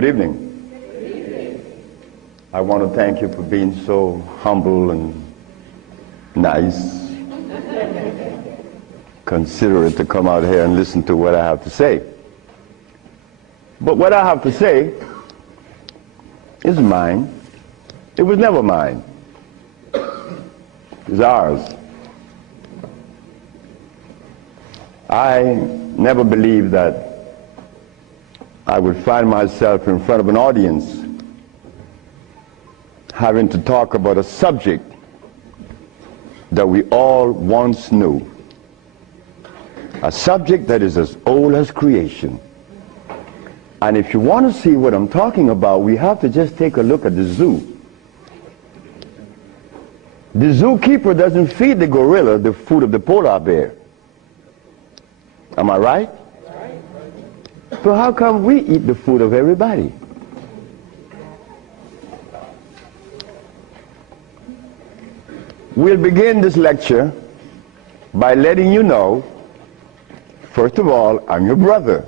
Good evening. Good evening. I want to thank you for being so humble and nice, considerate to come out here and listen to what I have to say. But what I have to say is mine. It was never mine. It's ours. I never believed that I would find myself in front of an audience having to talk about a subject that we all once knew. A subject that is as old as creation. And if you want to see what I'm talking about, we have to just take a look at the zoo. The zookeeper doesn't feed the gorilla the food of the polar bear. Am I right? So how come we eat the food of everybody? We'll begin this lecture by letting you know, first of all, I'm your brother.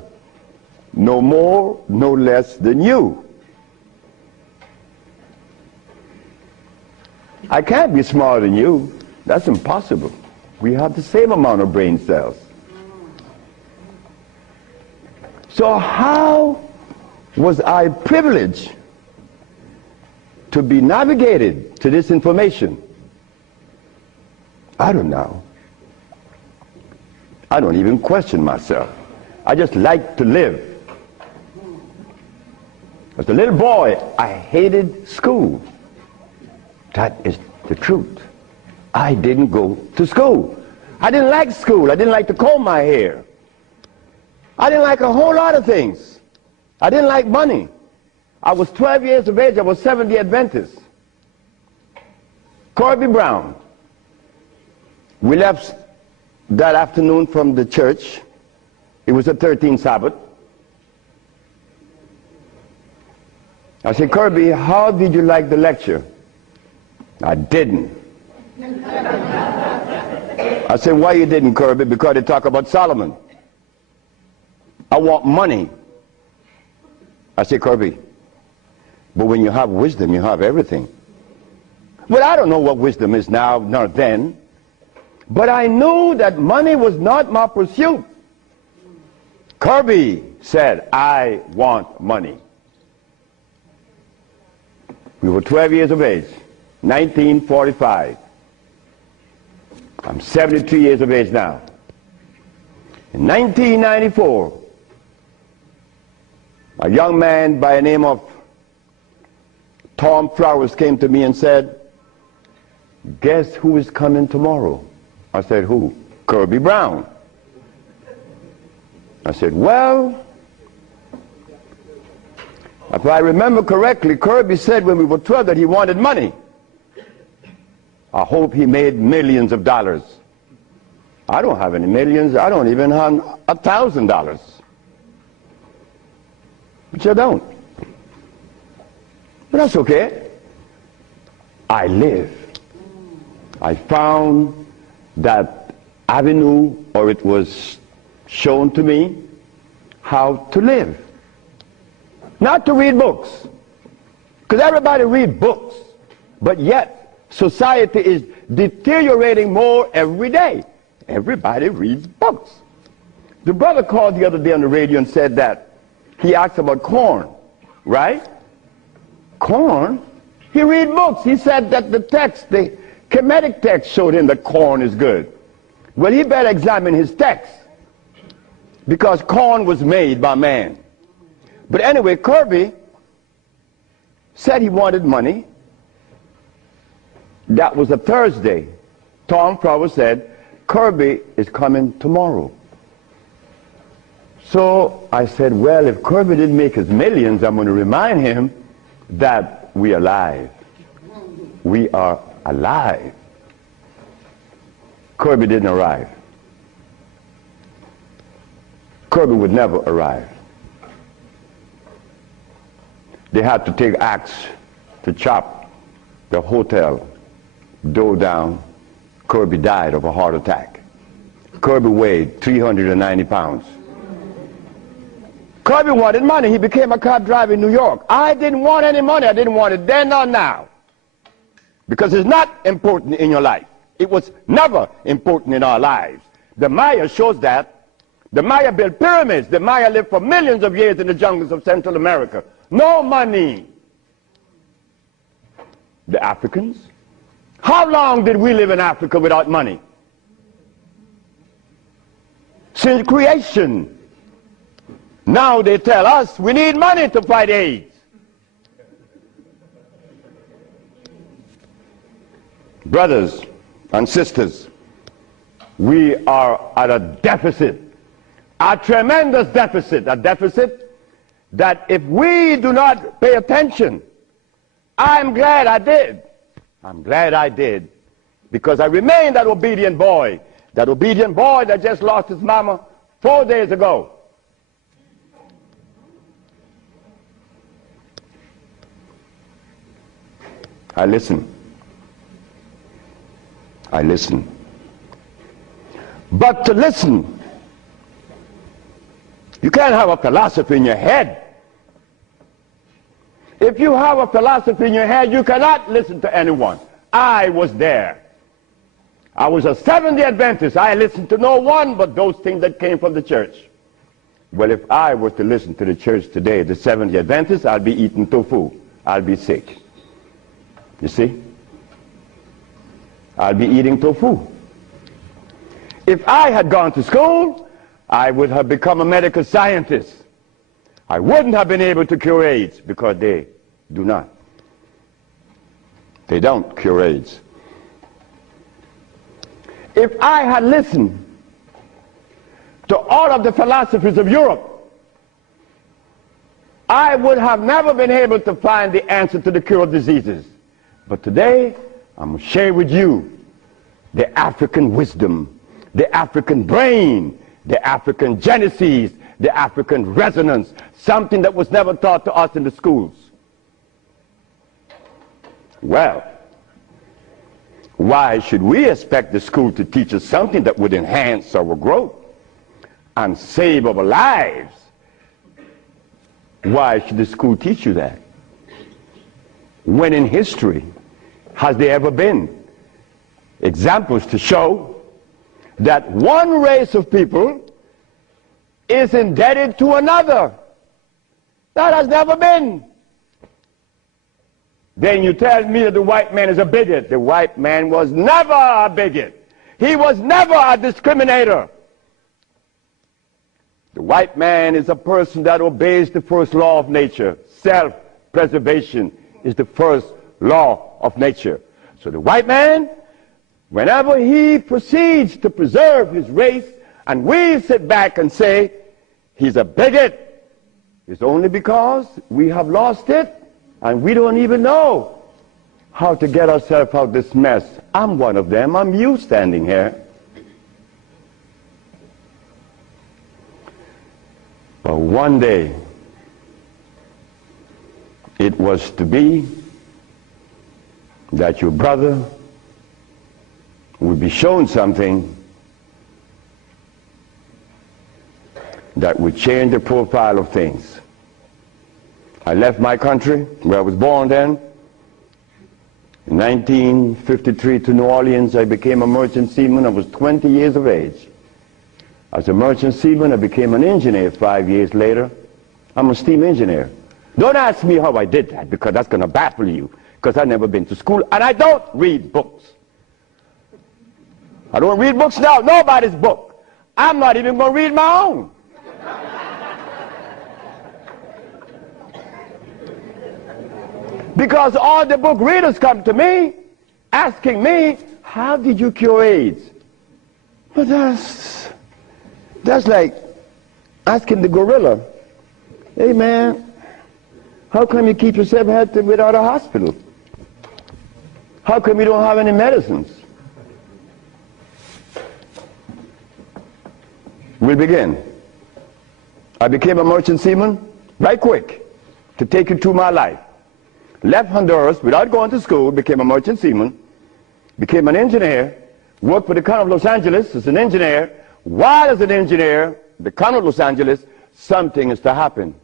No more, no less than you. I can't be smarter than you. That's impossible. We have the same amount of brain cells. So how was I privileged to be navigated to this information? I don't know. I don't even question myself. I just like to live. As a little boy, I hated school. That is the truth. I didn't go to school. I didn't like school. I didn't like to comb my hair. I didn't like a whole lot of things. I didn't like money. I was 12 years of age. I was Seventh-day Adventist. Corby Brown. We left that afternoon from the church. It was the 13th Sabbath. I said, Kirby, how did you like the lecture? I didn't. I said, why you didn't, Kirby? Because they talk about Solomon. I want money. I said, Kirby, but when you have wisdom, you have everything. Well, I don't know what wisdom is now, nor then, but I knew that money was not my pursuit. Kirby said, I want money. We were 12 years of age, 1945. I'm 72 years of age now. In 1994, a young man by the name of Tom Flowers came to me and said, guess who is coming tomorrow? I said, who? Kirby Brown. I said, well, if I remember correctly, Kirby said when we were 12 that he wanted money. I hope he made millions of dollars. I don't have any millions. I don't even have $1,000. But you don't. But that's okay. I live. I found that avenue, or it was shown to me how to live. Not to read books. Because everybody reads books. But yet, society is deteriorating more every day. Everybody reads books. The brother called the other day on the radio and said that he asked about corn, right? Corn? He read books. He said that the text, the Kemetic text showed him that corn is good. Well, he better examine his text because corn was made by man. But anyway, Kirby said he wanted money. That was a Thursday. Tom Flowers said, Kirby is coming tomorrow. So I said, well, if Kirby didn't make his millions, I'm going to remind him that we are alive. We are alive. Kirby didn't arrive. Kirby would never arrive. They had to take axe to chop the hotel door down. Kirby died of a heart attack. Kirby weighed 390 pounds. Kirby wanted money. He became a cab driver in New York. I didn't want any money. I didn't want it then nor now. Because it's not important in your life. It was never important in our lives. The Maya shows that. The Maya built pyramids. The Maya lived for millions of years in the jungles of Central America. No money. The Africans? How long did we live in Africa without money? Since creation. Now they tell us we need money to fight AIDS. Brothers and sisters, we are at a deficit, a tremendous deficit, a deficit that if we do not pay attention, I'm glad I did. I'm glad I did, because I remained that obedient boy that just lost his mama 4 days ago. I listen. I listen. But to listen, you can't have a philosophy in your head. If you have a philosophy in your head, you cannot listen to anyone. I was there. I was a Seventh-day Adventist. I listened to no one but those things that came from the church. Well, if I was to listen to the church today, the Seventh-day Adventists, I'll be eating tofu. I'll be sick. You see? I'll be eating tofu. If I had gone to school, I would have become a medical scientist. I wouldn't have been able to cure AIDS, because they do not. They don't cure AIDS. If I had listened to all of the philosophies of Europe, I would have never been able to find the answer to the cure of diseases. But today, I'm going to share with you the African wisdom, the African brain, the African genesis, the African resonance, something that was never taught to us in the schools. Well, why should we expect the school to teach us something that would enhance our growth and save our lives? Why should the school teach you that? When in history has there ever been examples to show that one race of people is indebted to another? That has never been. Then you tell me that the white man is a bigot. The white man was never a bigot. He was never a discriminator. The white man is a person that obeys the first law of nature. Self-preservation is the first law of nature. So the white man, whenever he proceeds to preserve his race, and we sit back and say he's a bigot, it's only because we have lost it and we don't even know how to get ourselves out of this mess. I'm one of them. I'm you standing here. But one day it was to be that your brother would be shown something that would change the profile of things. I left my country, where I was born then. In 1953 to New Orleans, I became a merchant seaman. I was 20 years of age. As a merchant seaman, I became an engineer 5 years later. I'm a steam engineer. Don't ask me how I did that, because that's going to baffle you, because I've never been to school, and I don't read books. I don't read books now, nobody's book. I'm not even going to read my own. Because all the book readers come to me asking me, how did you cure AIDS? But that's like asking the gorilla, hey man, how come you keep yourself healthy without a hospital? How come you don't have any medicines? We'll begin. I became a merchant seaman right quick to take you through my life. Left Honduras without going to school, became a merchant seaman, became an engineer, worked for the County of Los Angeles as an engineer. While as an engineer, the County of Los Angeles something is to happen.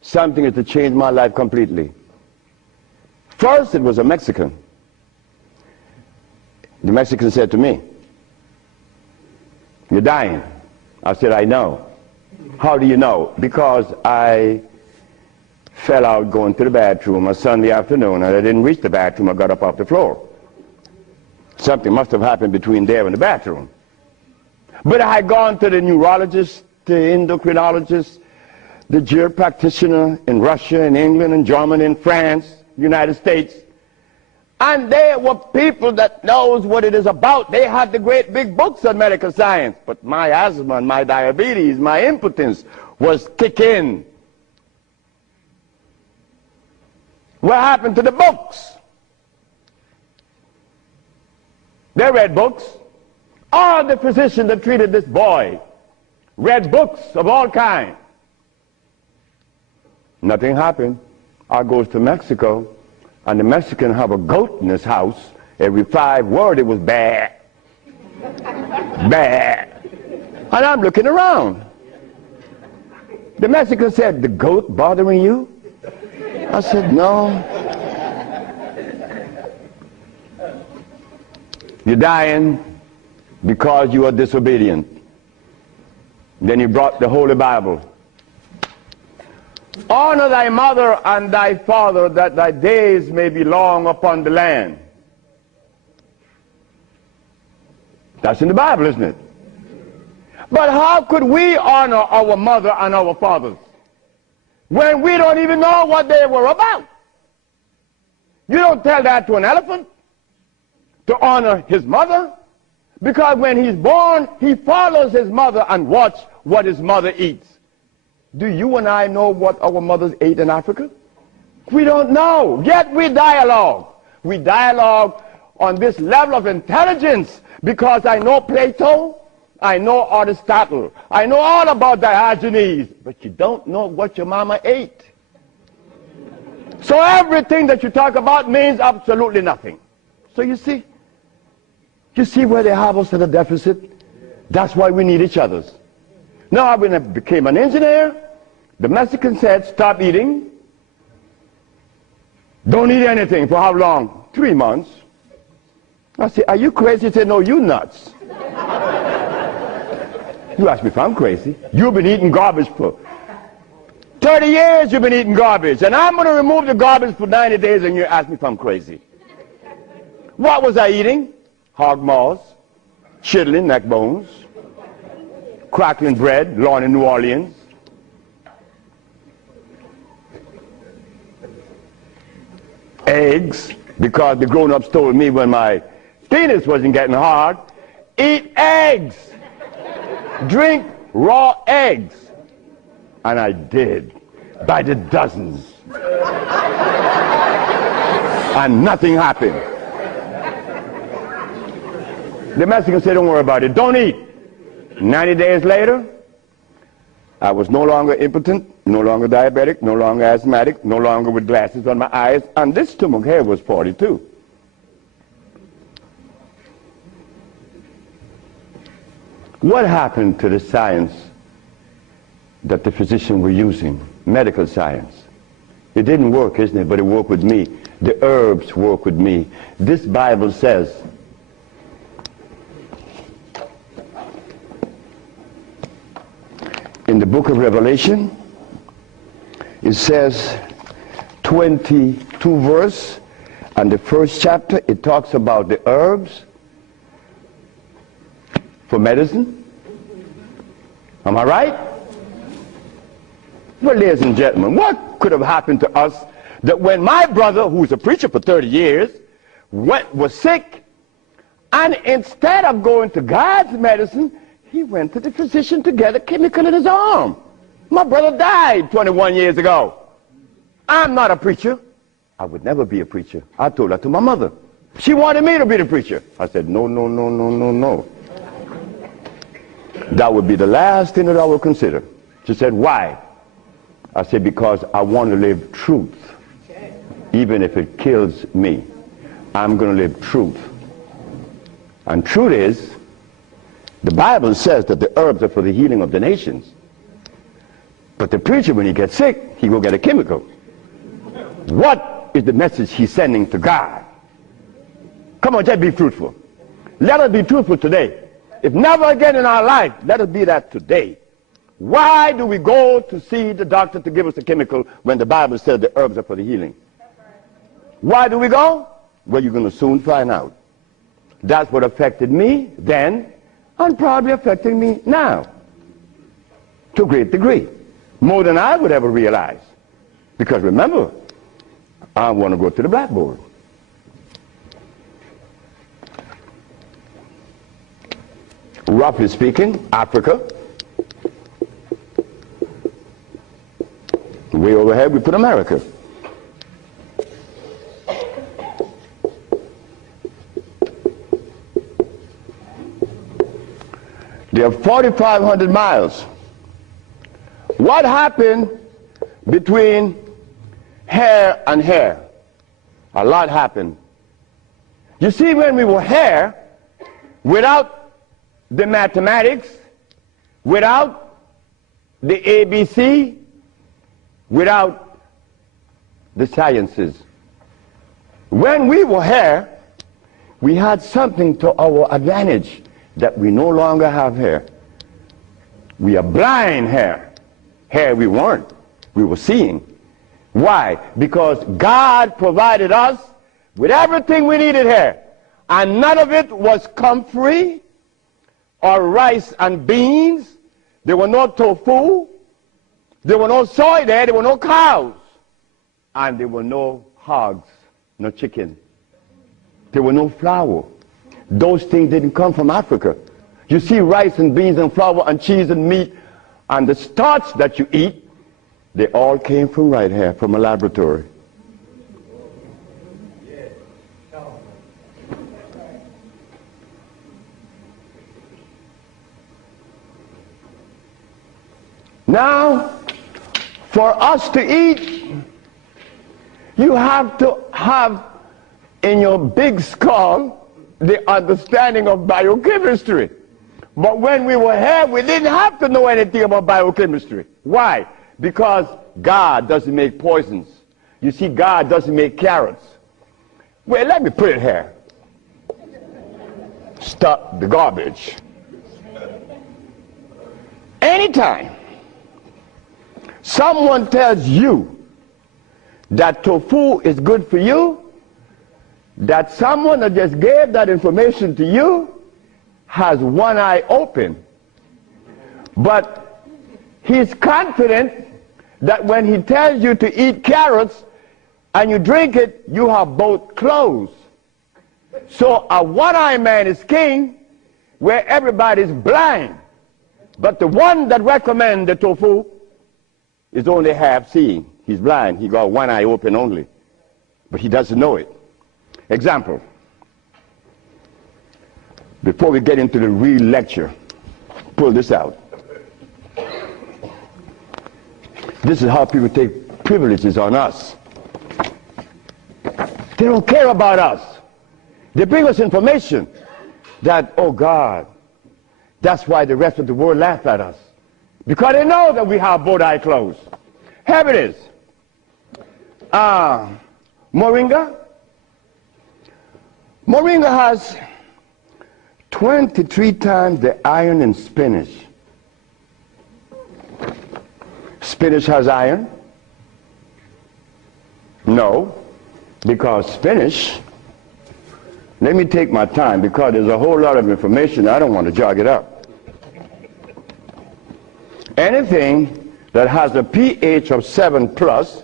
Something is to change my life completely. First, it was a Mexican. The Mexican said to me, "You're dying." I said, "I know." "How do you know?" "Because I fell out going to the bathroom a Sunday afternoon, and I didn't reach the bathroom. I got up off the floor. Something must have happened between there and the bathroom." But I had gone to the neurologist, the endocrinologist, the GER practitioner in Russia, in England, in Germany, in France, United States. And they were people that knows what it is about. They had the great big books on medical science. But my asthma and my diabetes, my impotence was kicking. What happened to the books? They read books. All the physicians that treated this boy read books of all kinds. Nothing happened. I goes to Mexico, and the Mexican have a goat in his house. Every 5 words it was bad, bad. And I'm looking around. The Mexican said, "The goat bothering you?" I said, "No." "You're dying because you are disobedient." Then he brought the Holy Bible. "Honor thy mother and thy father, that thy days may be long upon the land." That's in the Bible, isn't it? But how could we honor our mother and our fathers when we don't even know what they were about? You don't tell that to an elephant, to honor his mother, because when he's born, he follows his mother and watch what his mother eats. Do you and I know what our mothers ate in Africa? We don't know, yet we dialogue. We dialogue on this level of intelligence because I know Plato, I know Aristotle, I know all about Diogenes, but you don't know what your mama ate. So everything that you talk about means absolutely nothing. So you see where they have us at a deficit? That's why we need each other's. Now, when I became an engineer, the Mexican said, "Stop eating. Don't eat anything." For how long? 3 months. I said, "Are you crazy?" He said, "No, you nuts." You ask me if I'm crazy. You've been eating garbage for 30 years. You've been eating garbage. And I'm going to remove the garbage for 90 days, and you ask me if I'm crazy. What was I eating? Hog maws, chitlin, neck bones, crackling bread, Lawn in New Orleans. Eggs, because the grown-ups told me when my penis wasn't getting hard, eat eggs, drink raw eggs. And I did, by the dozens. And nothing happened. The Mexican said, "Don't worry about it, don't eat." 90 days later, I was no longer impotent, no longer diabetic, no longer asthmatic, no longer with glasses on my eyes, and this stomach hair was 42. What happened to the science that the physicians were using, medical science? It didn't work, isn't it? But it worked with me. The herbs work with me. This Bible says, in the book of Revelation, it says 22 verse, and the first chapter, it talks about the herbs for medicine. Am I right? Well, ladies and gentlemen, what could have happened to us that when my brother, who was a preacher for 30 years, was sick, and instead of going to God's medicine, he went to the physician to get a chemical in his arm. My brother died 21 years ago. I'm not a preacher. I would never be a preacher. I told that to my mother. She wanted me to be the preacher. I said, no, no, no, no, no, no. That would be the last thing that I would consider. She said, "Why?" I said, "Because I want to live truth. Even if it kills me, I'm going to live truth." And truth is, the Bible says that the herbs are for the healing of the nations. But the preacher, when he gets sick, he go get a chemical. What is the message he's sending to God? Come on, just be fruitful. Let us be truthful today. If never again in our life, let us be that today. Why do we go to see the doctor to give us a chemical when the Bible says the herbs are for the healing? Why do we go? Well, you're going to soon find out. That's what affected me then and probably affecting me now to a great degree. More than I would ever realize. Because remember, I want to go to the blackboard. Roughly speaking, Africa. Way overhead we put America. They are 4,500 miles. What happened between here and here? A lot happened. You see, when we were here, without the mathematics, without the ABC, without the sciences, when we were here, we had something to our advantage that we no longer have here. We are blind here. Here we weren't. We were seeing. Why? Because God provided us with everything we needed here. And none of it was comfrey or rice and beans. There were no tofu. There were no soy there. There were no cows. And there were no hogs, no chicken. There were no flour. Those things didn't come from Africa. You see, rice and beans and flour and cheese and meat and the starch that you eat, they all came from right here, from a laboratory. Now, for us to eat, you have to have in your big skull the understanding of biochemistry. But when we were here, we didn't have to know anything about biochemistry. Why? Because God doesn't make poisons. You see, God doesn't make carrots. Well, let me put it here. Stop the garbage. Anytime someone tells you that tofu is good for you, that someone that just gave that information to you has one eye open. But he's confident that when he tells you to eat carrots and you drink it, you have both closed. So a one-eyed man is king where everybody's blind. But the one that recommends the tofu is only half seeing. He's blind. He got one eye open only. But he doesn't know it. Example. Before we get into the real lecture, pull this out. This is how people take privileges on us. They don't care about us. They bring us information that, oh God, that's why the rest of the world laugh at us. Because they know that we have both eyes closed. Here it is. Moringa. Moringa has 23 times the iron in spinach. Spinach has iron? No, because spinach, let me take my time because there's a whole lot of information. I don't want to jog it up. Anything that has a pH of 7 plus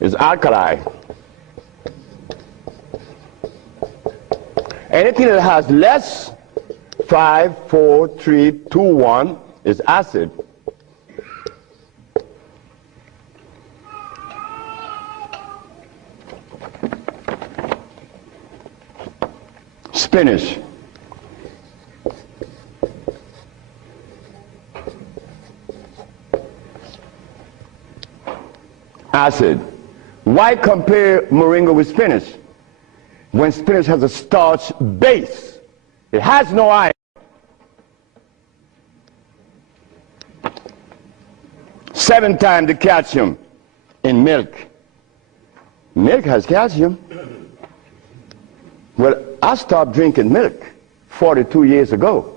is alkali. Anything that has less, 5, 4, 3, 2, 1, is acid. Spinach. Acid. Why compare moringa with spinach? When spinach has a starch base, it has no iron. 7 times the calcium in milk. Milk has calcium. Well, I stopped drinking milk 42 years ago,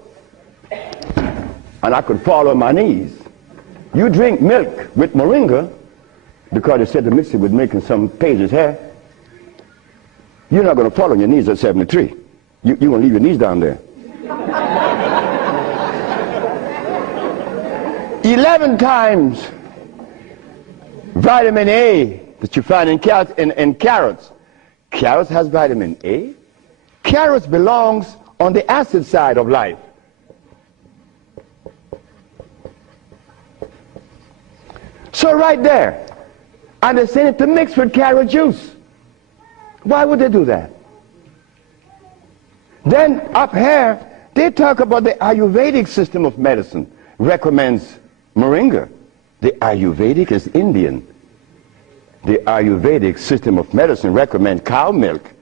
and I could fall on my knees. You drink milk with moringa, because they said to mix it with milk and some pages hair, you're not going to fall on your knees at 73. You're going to leave your knees down there. 11 times vitamin A that you find in carrots. Carrots has vitamin A. Carrots belongs on the acid side of life. So right there, and they send it to mix with carrot juice. Why would they do that? Then up here, they talk about the Ayurvedic system of medicine recommends moringa. The Ayurvedic is Indian. The Ayurvedic system of medicine recommends cow milk.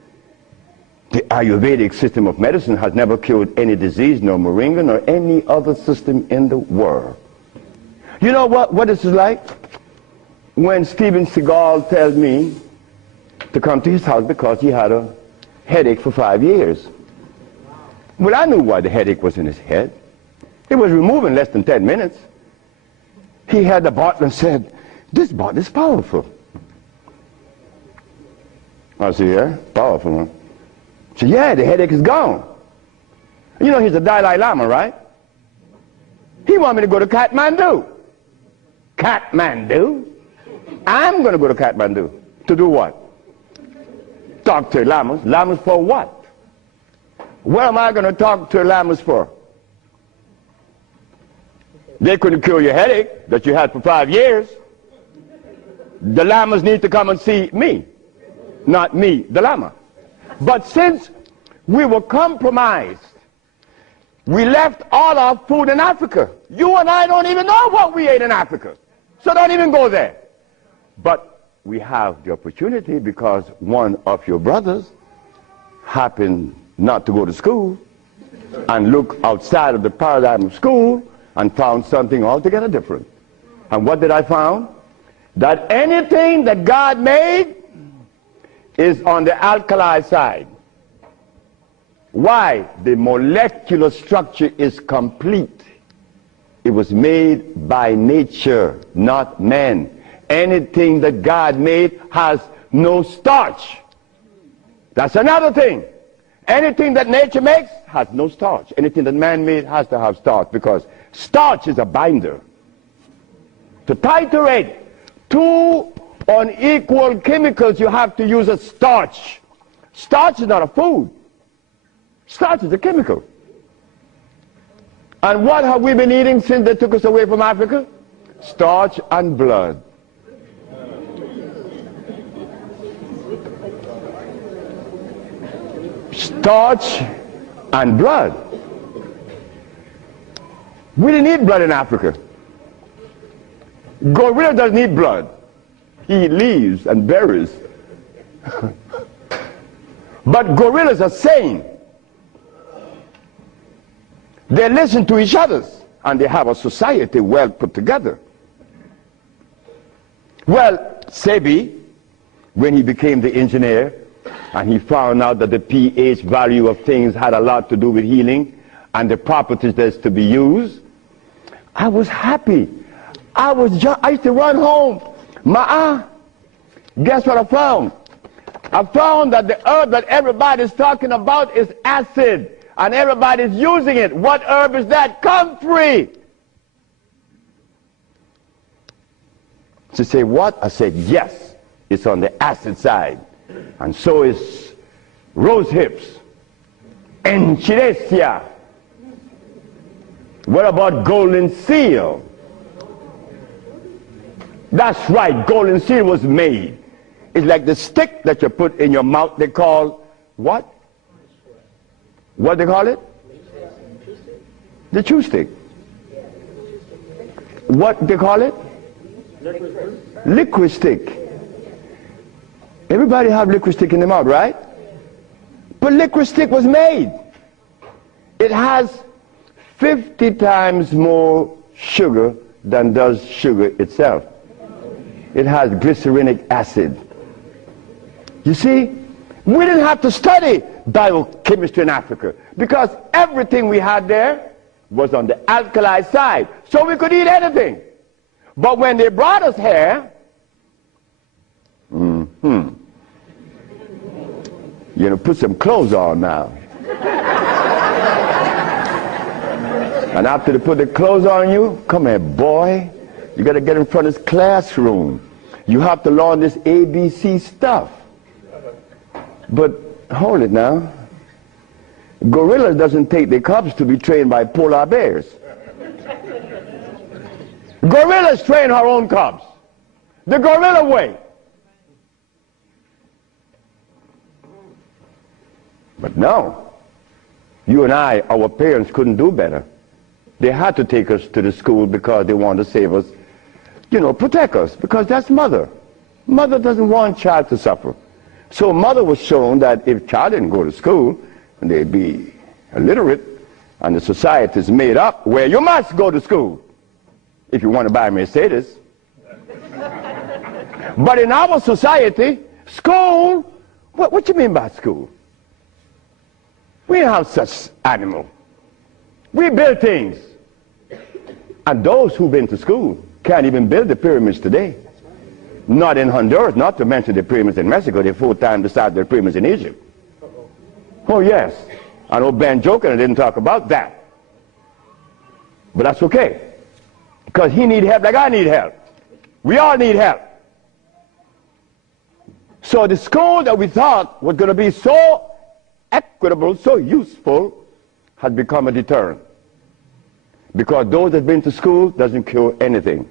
The Ayurvedic system of medicine has never cured any disease, nor moringa, nor any other system in the world. You know what this is like? When Steven Seagal tells me to come to his house because he had a headache for 5 years. Well, I knew why the headache was in his head. It was removed in less than 10 minutes. He had the bottle and said, "This bottle is powerful." I said, "Yeah, powerful, huh?" He said, "Yeah, the headache is gone." You know, he's a Dalai Lama, right? He wanted me to go to Kathmandu. Kathmandu? I'm going to go to Kathmandu. To do what? Talk to lamas. Lamas for what? What am I going to talk to lamas for? They couldn't cure your headache that you had for 5 years. The lamas need to come and see me, not me, the lama. But since we were compromised, we left all our food in Africa. You and I don't even know what we ate in Africa. So don't even go there. But we have the opportunity because one of your brothers happened not to go to school and look outside of the paradigm of school and found something altogether different. And what did I find? That anything that God made is on the alkali side. Why? The molecular structure is complete. It was made by nature, not man. Anything that God made has no starch. That's another thing. Anything that nature makes has no starch. Anything that man made has to have starch, because starch is a binder. To titrate two unequal chemicals, you have to use a starch. Starch is not a food. Starch is a chemical. And what have we been eating since they took us away from Africa? Starch and blood. Starch and blood. We didn't eat blood in Africa. Gorilla doesn't eat blood. He eats leaves and berries. But gorillas are sane. They listen to each other, and they have a society well put together. Well, Sebi, when he became the engineer, and he found out that the pH value of things had a lot to do with healing and the properties that's to be used, I was happy. I used to run home. Guess what I found? I found that the herb that everybody's talking about is acid, and everybody's using it. What herb is that? Comfrey. She said, what? I said, yes, it's on the acid side. And so is rose hips, enchirecia. What about golden seal? That's right, golden seal was made. It's like the stick that you put in your mouth. They call what? What they call it? The chew stick. What they call it? Liquid stick. Everybody have liquid stick in the mouth, right? But liquid stick was made. It has 50 times more sugar than does sugar itself. It has glycerinic acid. You see, we didn't have to study biochemistry in Africa because everything we had there was on the alkali side, so we could eat anything. But when they brought us here, you know, put some clothes on now. And after they put the clothes on you, come here, boy, you got to get in front of this classroom. You have to learn this ABC stuff. But hold it now. Gorilla doesn't take the cubs to be trained by polar bears. Gorillas train her own cubs. The gorilla way. But no, you and I, our parents couldn't do better. They had to take us to the school because they wanted to save us, you know, protect us, because that's mother. Mother doesn't want child to suffer. So mother was shown that if child didn't go to school, they'd be illiterate, and the society is made up where you must go to school if you want to buy a Mercedes. But in our society, school, what you mean by school? We don't have such animal. We build things. And those who've been to school can't even build the pyramids today. Not in Honduras, not to mention the pyramids in Mexico. They're 4 times the size of the pyramids in Egypt. Oh yes. I know Ben joking and didn't talk about that. But that's okay. Because he need help like I need help. We all need help. So the school that we thought was going to be so equitable, so useful, has become a deterrent. Because those that have been to school doesn't cure anything.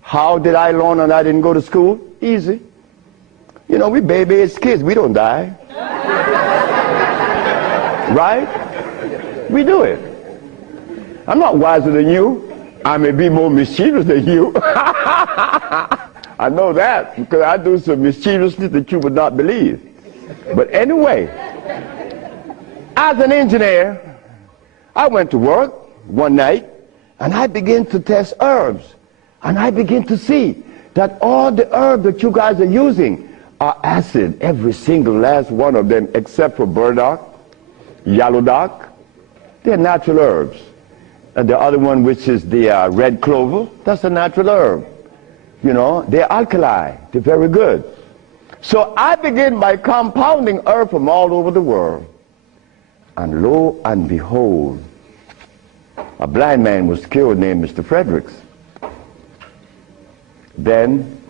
How did I learn and I didn't go to school? Easy. You know, we baby-aged kids, we don't die. Right? We do it. I'm not wiser than you. I may be more mischievous than you. I know that because I do some mischievousness that you would not believe. But anyway, as an engineer, I went to work one night and I began to test herbs. And I began to see that all the herbs that you guys are using are acid, every single last one of them, except for burdock, yellow dock. They're natural herbs. And the other one, which is the red clover, that's a natural herb. You know, they're alkali. They're very good. So I began by compounding herbs from all over the world. And lo and behold, a blind man was killed named Mr. Fredericks. Then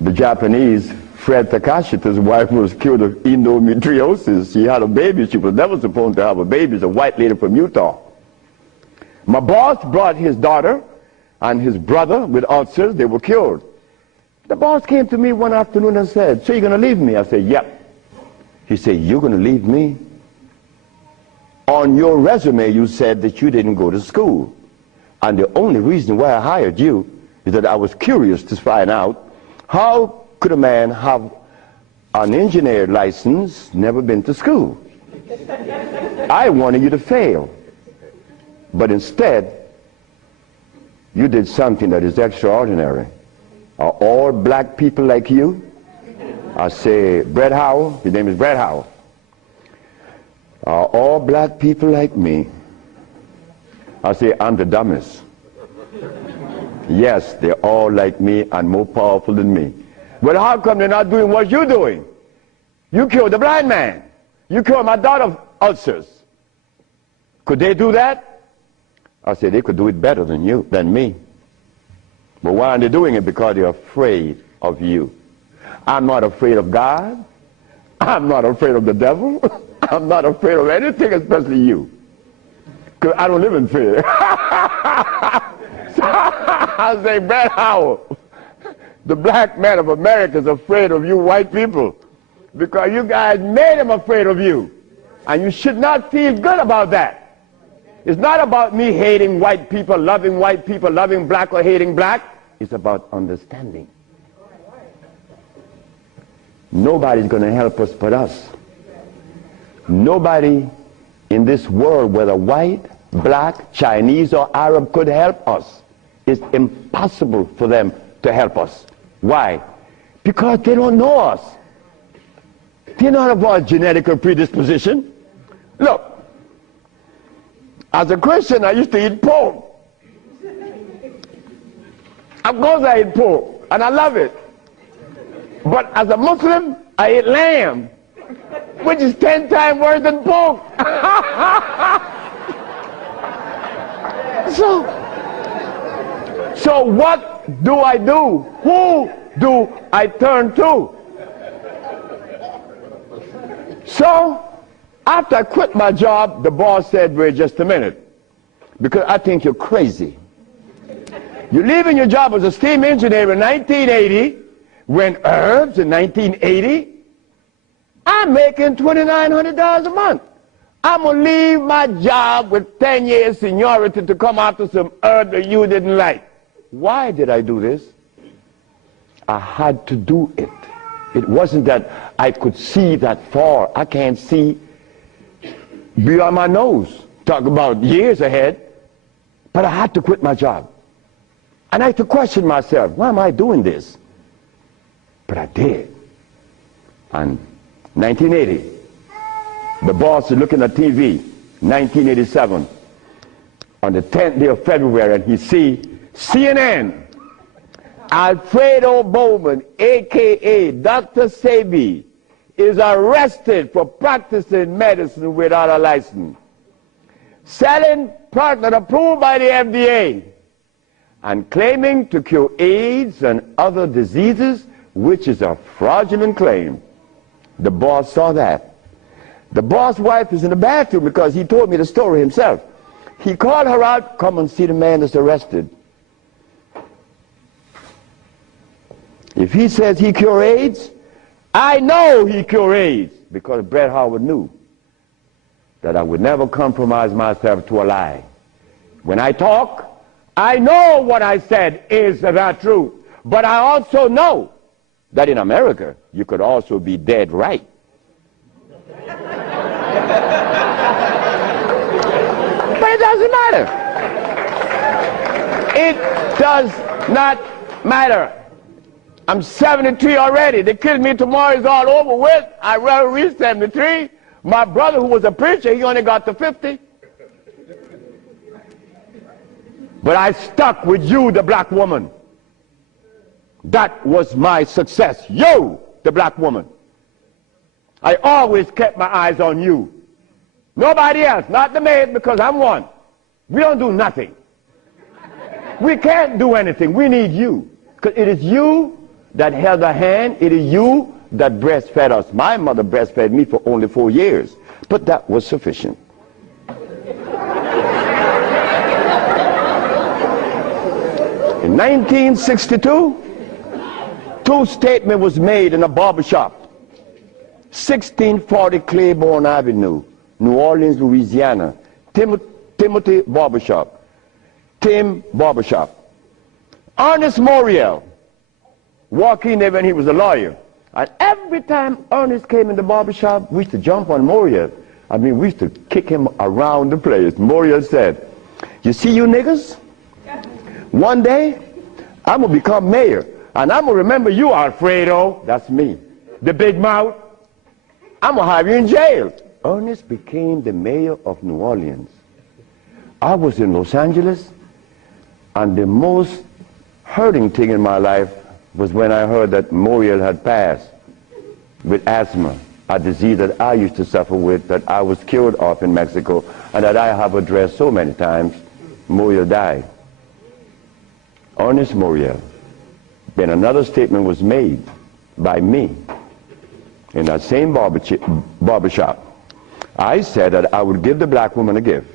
the Japanese, Fred Takashita's wife, was killed of endometriosis. She had a baby. She was never supposed to have a baby. It's a white lady from Utah. My boss brought his daughter and his brother with ulcers. They were killed. The boss came to me one afternoon and said, "So you're going to leave me?" I said, "Yep." He said, "You're going to leave me? On your resume, you said that you didn't go to school. And the only reason why I hired you is that I was curious to find out how could a man have an engineer license, never been to school. I wanted you to fail. But instead, you did something that is extraordinary. Are all black people like you?" I say, "Brett Howell," his name is Brett Howell. "Are all black people like me?" I say, "I'm the dumbest." "Yes, they're all like me and more powerful than me." "Well, how come they're not doing what you're doing? You killed the blind man. You killed my daughter's ulcers. Could they do that?" I said, "They could do it better than you, than me. But why aren't they doing it? Because they're afraid of you. I'm not afraid of God. I'm not afraid of the devil. I'm not afraid of anything, especially you. Because I don't live in fear." So I say, "Brett Howell, the black man of America is afraid of you white people because you guys made him afraid of you. And you should not feel good about that. It's not about me hating white people, loving black or hating black. It's about understanding. Nobody's going to help us but us. Nobody in this world, whether white, black, Chinese, or Arab, could help us it's impossible for them to help us. Why? Because they don't know us. They don't have our genetic predisposition. Look, as a Christian, I used to eat pork. Of course I eat pork, and I love it. But as a Muslim, I eat lamb, which is 10 times worse than pork. So what do I do? Who do I turn to? So after I quit my job, the boss said, wait just a minute, because I think you're crazy. You're leaving your job as a steam engineer in 1980, when herbs in 1980, I'm making $2,900 a month. I'm going to leave my job with 10 years seniority to come after some herb that you didn't like. Why did I do this? I had to do it. It wasn't that I could see that far. I can't see beyond my nose. Talk about years ahead. But I had to quit my job. And I had to question myself, why am I doing this? But I did. And 1980, the boss is looking at TV, 1987, on the 10th day of February, and he see CNN, Alfredo Bowman, a.k.a. Dr. Sebi, is arrested for practicing medicine without a license, selling product approved by the FDA, and claiming to cure AIDS and other diseases, which is a fraudulent claim. The boss saw that. The boss' wife is in the bathroom because he told me the story himself. He called her out, come and see the man that's arrested. If he says he cure AIDS, I know he cure AIDS, because Bret Howard knew that I would never compromise myself to a lie. When I talk, I know what I said is the truth, but I also know that in America, you could also be dead right. But it doesn't matter. It does not matter. I'm 73 already. They kill me tomorrow, it's all over with. I rather reach 73. My brother, who was a preacher, he only got to 50. But I stuck with you, the black woman. That was my success. You, the black woman. I always kept my eyes on you. Nobody else, not the maid, because I'm one. We don't do nothing. We can't do anything. We need you. Because it is you that held a hand. It is you that breastfed us. My mother breastfed me for only 4 years. But that was sufficient. In 1962, two statements was made in a barbershop. 1640 Claiborne Avenue, New Orleans, Louisiana. Timothy Barbershop. Tim Barbershop. Ernest Moriel walked in there when he was a lawyer. And every time Ernest came in the barbershop, we used to jump on Moriel. I mean, we used to kick him around the place. Moriel said, you see you niggas? One day, I'm going to become mayor. And I'm going to remember you, Alfredo. That's me. The big mouth. I'm going to have you in jail. Ernest became the mayor of New Orleans. I was in Los Angeles, and the most hurting thing in my life was when I heard that Moriel had passed with asthma, a disease that I used to suffer with, that I was cured of in Mexico, and that I have addressed so many times. Moriel died. Ernest Moriel. Then another statement was made by me in that same barbershop. I said that I would give the black woman a gift.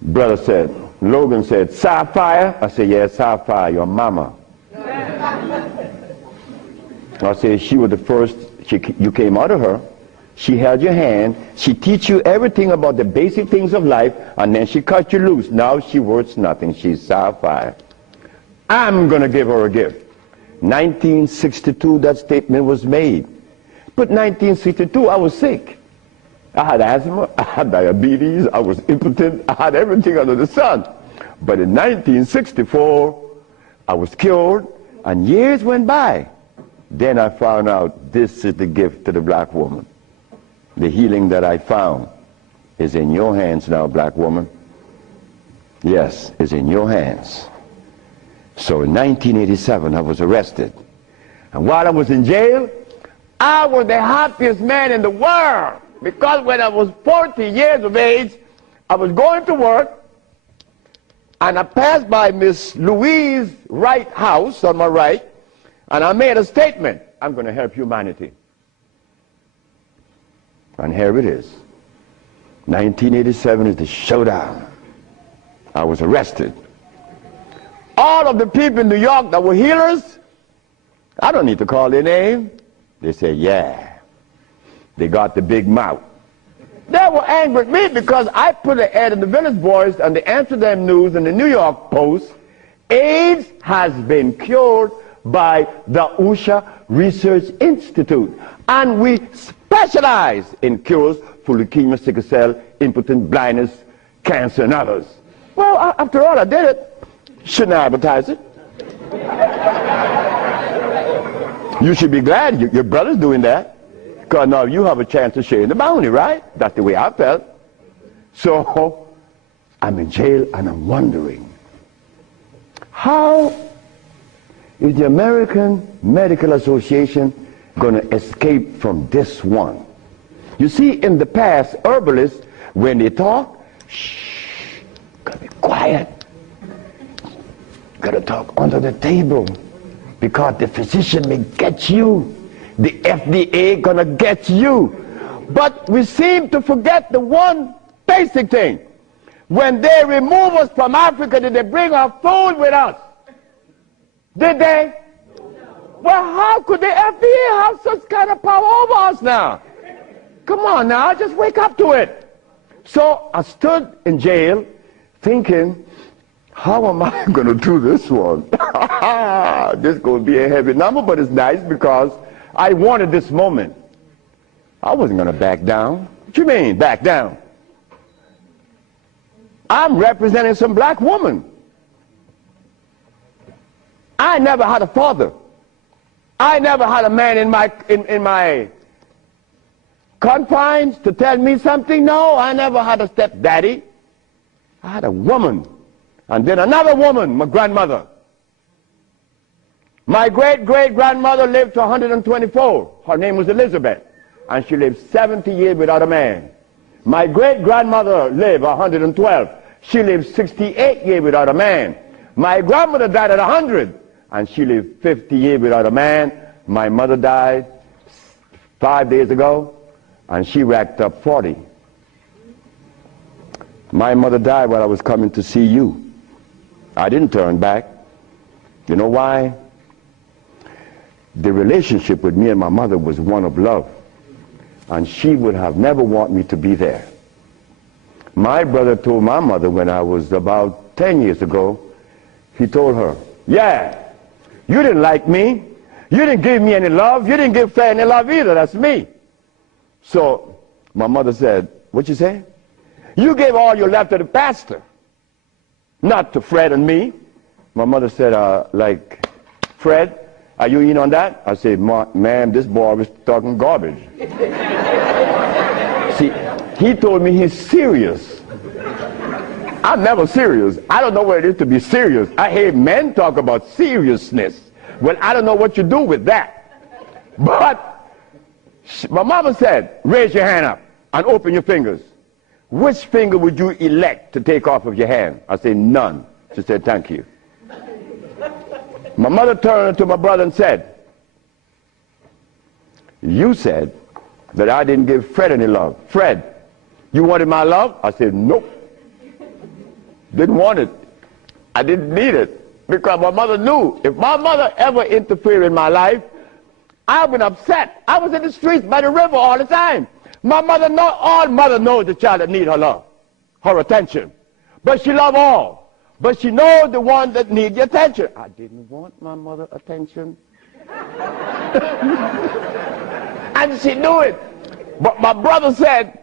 Brother said, Logan said, Sapphire? I said, yes, Sapphire, your mama. I said, she was the first, you came out of her. She held your hand. She teach you everything about the basic things of life, and then she cut you loose. Now she worth nothing. She's Sapphire. I'm going to give her a gift. 1962, that statement was made. But 1962, I was sick. I had asthma, I had diabetes, I was impotent, I had everything under the sun. But in 1964, I was cured, and years went by. Then I found out this is the gift to the black woman. The healing that I found is in your hands now, black woman. Yes, it's in your hands. So in 1987, I was arrested. And while I was in jail, I was the happiest man in the world. Because when I was 40 years of age, I was going to work, and I passed by Miss Louise Wright house on my right, and I made a statement: I'm going to help humanity. And here it is. 1987 is the showdown. I was arrested. All of the people in New York that were healers, I don't need to call their name. They say, yeah, they got the big mouth. They were angry with me because I put an ad in the Village Voice and the Amsterdam News and the New York Post. AIDS has been cured by the USHA Research Institute. And we specialize in cures for leukemia, sickle cell, impotence, blindness, cancer, and others. Well, after all, I did it. Shouldn't I advertise it? You should be glad your brother's doing that. Because now you have a chance to share in the bounty, right? That's the way I felt. So I'm in jail and I'm wondering, how is the American Medical Association going to escape from this one? You see, in the past, herbalists, when they talk, shh, gotta be quiet. Gotta talk under the table, because the physician may get you. The FDA gonna get you. But we seem to forget the one basic thing. When they remove us from Africa, did they bring our food with us? Did they? Well, how could the FDA have such kind of power over us now? Come on now, just wake up to it. So I stood in jail thinking, how am I going to do this one? This is going to be a heavy number, but it's nice because I wanted this moment. I wasn't going to back down. What you mean, back down? I'm representing some black woman. I never had a father. I never had a man in my confines to tell me something. No, I never had a stepdaddy. I had a woman. And then another woman, my grandmother. My great-great-grandmother lived to 124. Her name was Elizabeth. And she lived 70 years without a man. My great-grandmother lived 112. She lived 68 years without a man. My grandmother died at 100. And she lived 50 years without a man. My mother died 5 days ago. And she racked up 40. My mother died while I was coming to see you. I didn't turn back. You know why? The relationship with me and my mother was one of love. And she would have never wanted me to be there. My brother told my mother when I was about 10 years ago, he told her, yeah, you didn't like me. You didn't give me any love. You didn't give Fred any love either. That's me. So my mother said, what you say? You gave all your love to the pastor, not to Fred and me. My mother said, like, Fred, are you in on that? I said, ma'am, this boy was talking garbage. See, he told me he's serious. I'm never serious. I don't know what it is to be serious. I hear men talk about seriousness. Well, I don't know what you do with that. But my mama said, raise your hand up and open your fingers. Which finger would you elect to take off of your hand? I said, none. She said, thank you. My mother turned to my brother and said, you said that I didn't give Fred any love. Fred, you wanted my love? I said, nope. Didn't want it. I didn't need it. Because my mother knew if my mother ever interfered in my life, I would be upset. I was in the streets by the river all the time. My mother knows, all mother knows the child that needs her love, her attention. But she loves all. But she knows the one that needs the attention. I didn't want my mother attention. And she knew it. But my brother said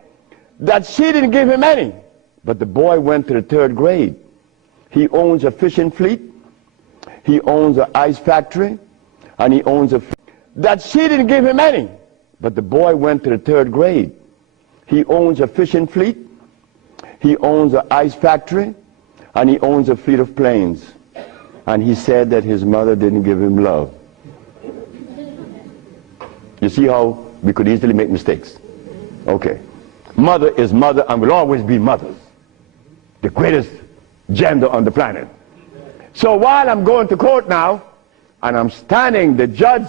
that she didn't give him any. But the boy went to the 3rd grade. He owns a fishing fleet. He owns an ice factory. And he owns that she didn't give him any. But the boy went to the 3rd grade. He owns a fishing fleet. He owns an ice factory. And he owns a fleet of planes. And he said that his mother didn't give him love. You see how we could easily make mistakes? Okay. Mother is mother and will always be mothers. The greatest gender on the planet. So while I'm going to court now, and I'm standing, the judge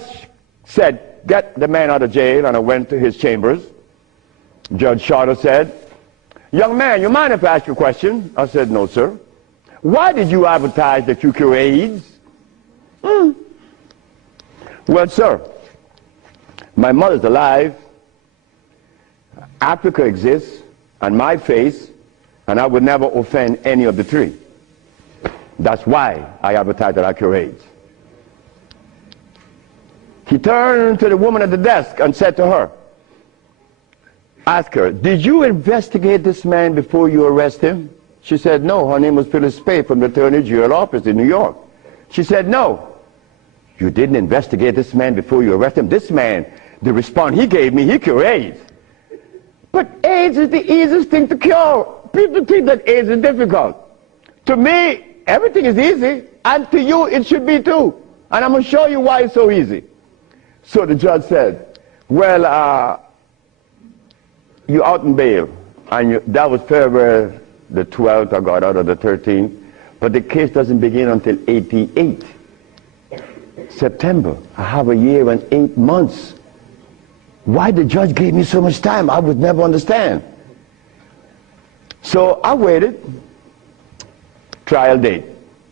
said, get the man out of jail, and I went to his chambers. Judge Shorter said, young man, you mind if I ask you a question? I said, no, sir. Why did you advertise that you cure AIDS? Well, sir, my mother's alive, Africa exists, and my face, and I would never offend any of the three. That's why I advertise that I cure AIDS. He turned to the woman at the desk and said to her, ask her, did you investigate this man before you arrest him? She said, no. Her name was Phyllis Spade from the Attorney General office in New York. She said, no. You didn't investigate this man before you arrest him? This man, the response he gave me, he cured AIDS. But AIDS is the easiest thing to cure. People think that AIDS is difficult. To me, everything is easy, and to you it should be too. And I'm going to show you why it's so easy. So the judge said, well, you're out in bail. And that was February the 12th, I got out of the 13th. But the case doesn't begin until 88. September. I have a year and 8 months. Why the judge gave me so much time, I would never understand. So I waited. Trial date.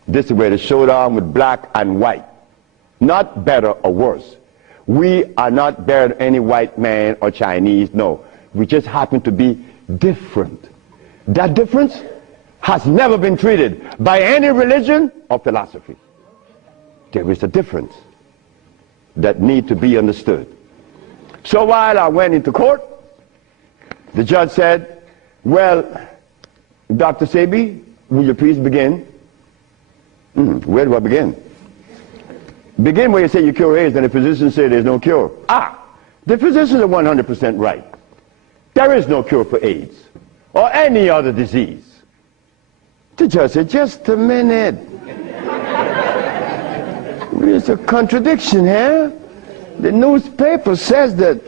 This is where the showdown with black and white. Not better or worse. We are not better than any white man or Chinese, no. We just happen to be different. That difference has never been treated by any religion or philosophy. There is a difference that needs to be understood. So while I went into court, the judge said, well, Dr. Sebi, will you please begin? Where do I begin? Begin where you say you cure AIDS and the physicians say there's no cure. The physicians are 100% right. There is no cure for AIDS or any other disease. The judge said, just a minute. There's a contradiction here. The newspaper says that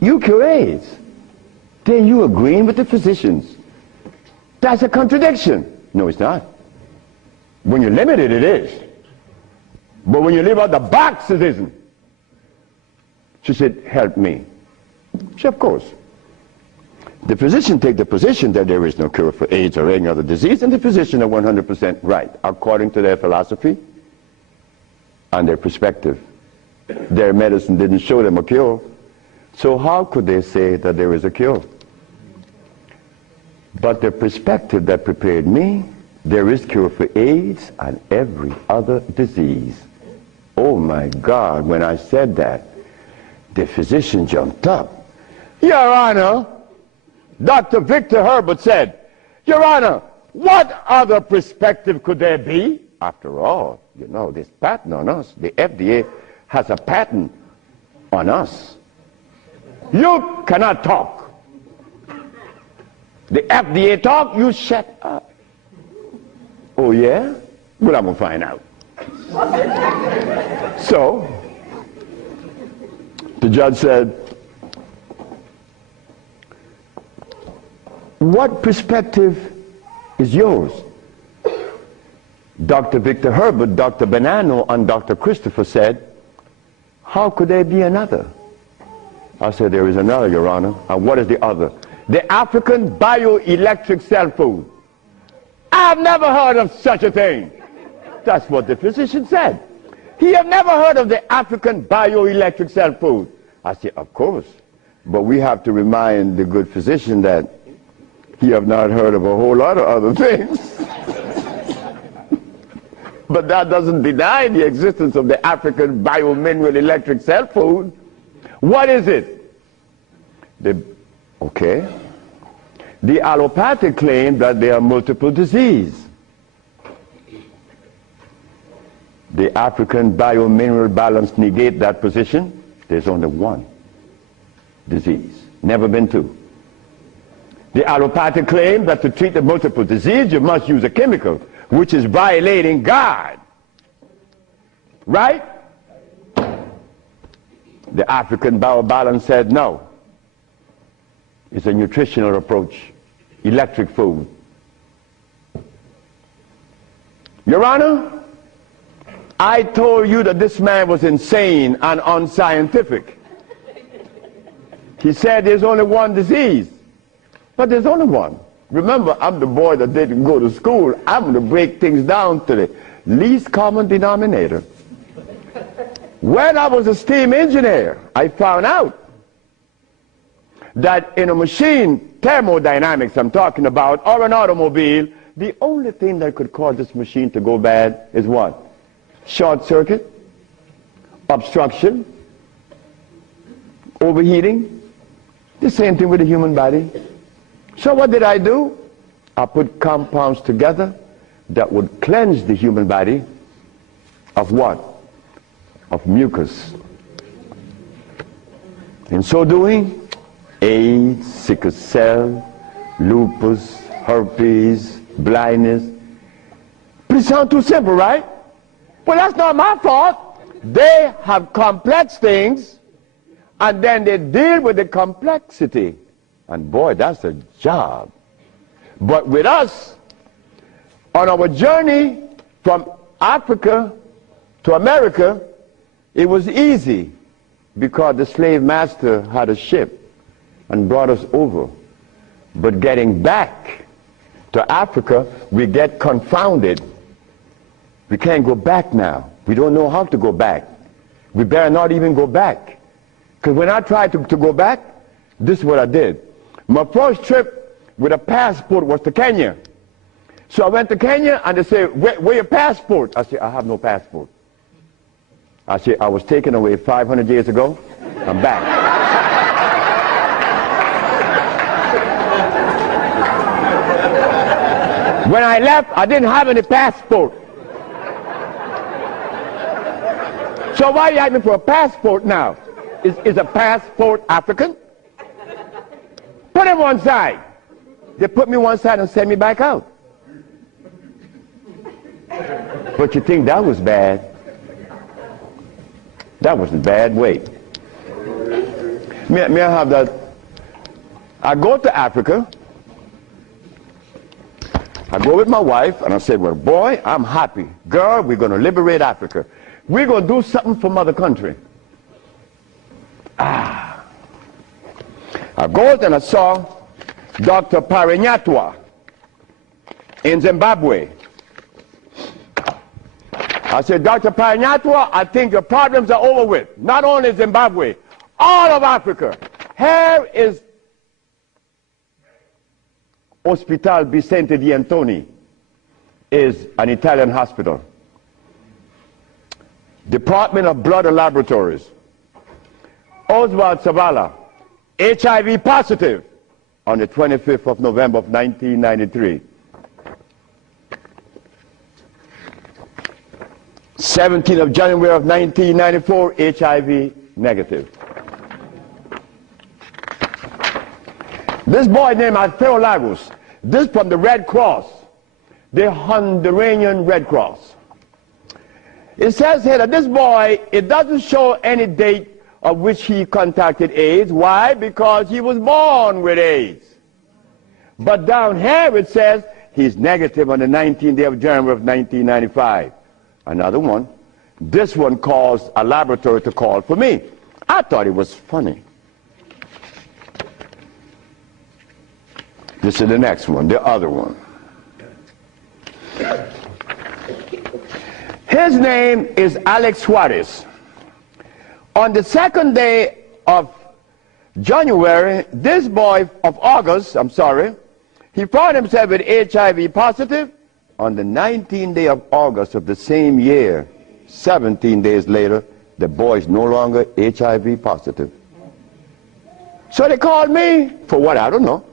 you cure AIDS. Then you agreeing with the physicians. That's a contradiction. No, it's not. When you're limited, it is. But when you live out the box, it isn't. She said, help me. She said, of course. The physician take the position that there is no cure for AIDS or any other disease, and the physician are 100% right, according to their philosophy and their perspective. Their medicine didn't show them a cure. So how could they say that there is a cure? But the perspective that prepared me, there is cure for AIDS and every other disease. Oh my God, when I said that, the physician jumped up. Your Honor, Dr. Victor Herbert said, Your Honor, what other perspective could there be? After all, you know, this patent on us, the FDA has a patent on us. You cannot talk. The FDA talk, you shut up. Oh yeah? Well, I'm going to find out. So, the judge said, what perspective is yours? Dr. Victor Herbert, Dr. Bonanno, and Dr. Christopher said, how could there be another? I said, there is another, Your Honor. And what is the other? The African bioelectric cell food. I've never heard of such a thing. That's what the physician said. He had never heard of the African bioelectric cell food. I said, of course. But we have to remind the good physician that he have not heard of a whole lot of other things. But that doesn't deny the existence of the African biomineral electric cell food. What is it? Okay. The allopathic claim that there are multiple diseases. The African biomineral balance negate that position. There's only one disease, never been two. The allopathic claim that to treat the multiple disease you must use a chemical, which is violating God. Right? The African biobalance said no. It's a nutritional approach, electric food. Your Honor, I told you that this man was insane and unscientific. He said there's only one disease, but there's only one. Remember, I'm the boy that didn't go to school. I'm going to break things down to the least common denominator. When I was a steam engineer, I found out that in a machine, thermodynamics I'm talking about, or an automobile, the only thing that could cause this machine to go bad is what? Short circuit, obstruction, overheating. The same thing with the human body. So what did I do? I put compounds together that would cleanse the human body of what? Of mucus. In so doing, AIDS, sickle cell, lupus, herpes, blindness. But it sounds too simple, right? Well, that's not my fault. They have complex things, and then they deal with the complexity. And boy, that's a job. But with us, on our journey from Africa to America, it was easy because the slave master had a ship and brought us over. But getting back to Africa, we get confounded. We can't go back now. We don't know how to go back. We better not even go back. Because when I tried to go back, this is what I did. My first trip with a passport was to Kenya. So I went to Kenya and they said, where your passport? I said, I have no passport. I said, I was taken away 500 years ago. I'm back. When I left, I didn't have any passport. So why are you asking for a passport now? Is a passport African? Put him one side. They put me one side and sent me back out. But you think that was bad? That was a bad way. May I have that? I go to Africa. I go with my wife and I said, well, boy, I'm happy. Girl, we're going to liberate Africa. We're going to do something for mother country. I go and I saw Dr. Parinyatwa in Zimbabwe. I said, Dr. Parinyatwa, I think your problems are over with. Not only Zimbabwe, all of Africa. Here is Hospital Vicente di Antoni, is an Italian hospital. Department of Blood and Laboratories. Oswald Zavala, HIV positive on the 25th of November of 1993. 17th of January of 1994, HIV negative. This boy named Alfredo Lagos, this from the Red Cross, the Honduran Red Cross. It says here that this boy, it doesn't show any date of which he contracted AIDS. Why? Because he was born with AIDS. But down here it says he's negative on the 19th day of January of 1995. Another one. This one caused a laboratory to call for me. I thought it was funny. This is the next one, the other one. His name is Alex Suarez. On the second day of January, this boy of August, he found himself with HIV positive. On the 19th day of August of the same year, 17 days later, the boy is no longer HIV positive. So they called me for what? I don't know.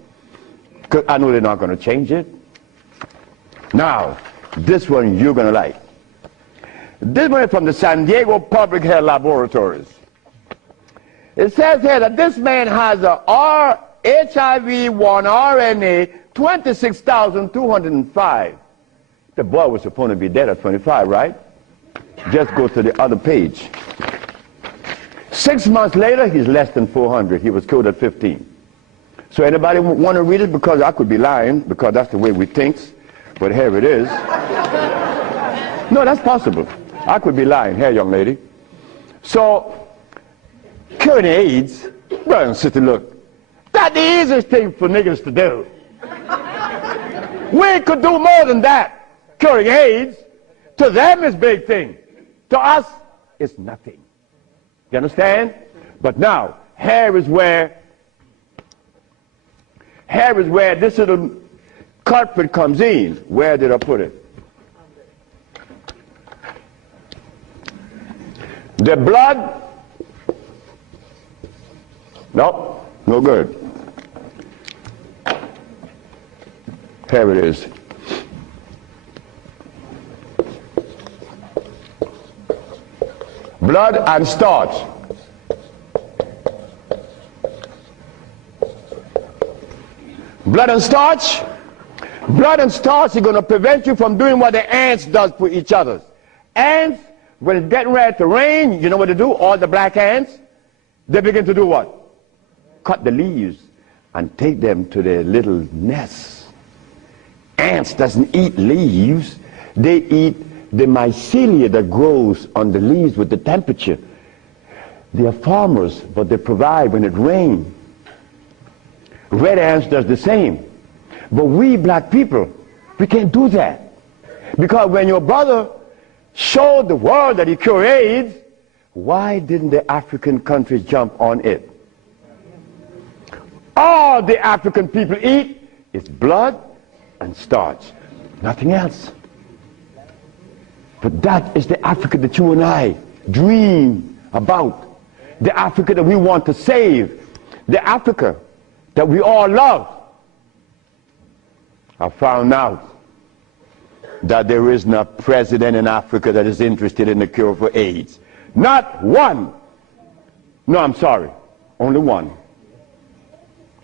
Because I know they're not going to change it. Now, this one you're going to like. This one is from the San Diego Public Health Laboratories. It says here that this man has a HIV-1 RNA 26,205. The boy was supposed to be dead at 25, right? Just go to the other page. 6 months later, he's less than 400. He was killed at 15. So anybody want to read it? Because I could be lying, because that's the way we think. But here it is. No, that's possible. I could be lying. Here, young lady. So, curing AIDS, brother and sister, look, that's the easiest thing for niggas to do. We could do more than that. Curing AIDS, to them is big thing. To us, it's nothing. You understand? But now, here is where this little culprit comes in. Where did I put it? The blood. Nope, no good. Here it is. Blood and starch. Blood and starch. Blood and starch is going to prevent you from doing what the ants does for each other. Ants, when it's getting ready to rain, you know what they do? All the black ants, they begin to do what? Cut the leaves and take them to their little nests. Ants doesn't eat leaves. They eat the mycelia that grows on the leaves with the temperature. They are farmers, but they provide when it rains. Red ants does the same. But we black people, we can't do that. Because when your brother showed the world that he cured AIDS, why didn't the African countries jump on it? All the African people eat is blood and starch, nothing else. But that is the Africa that you and I dream about. The Africa that we want to save. The Africa that we all love. I found out that there isn't a president in Africa that is interested in the cure for AIDS. Not one. No, I'm sorry. Only one.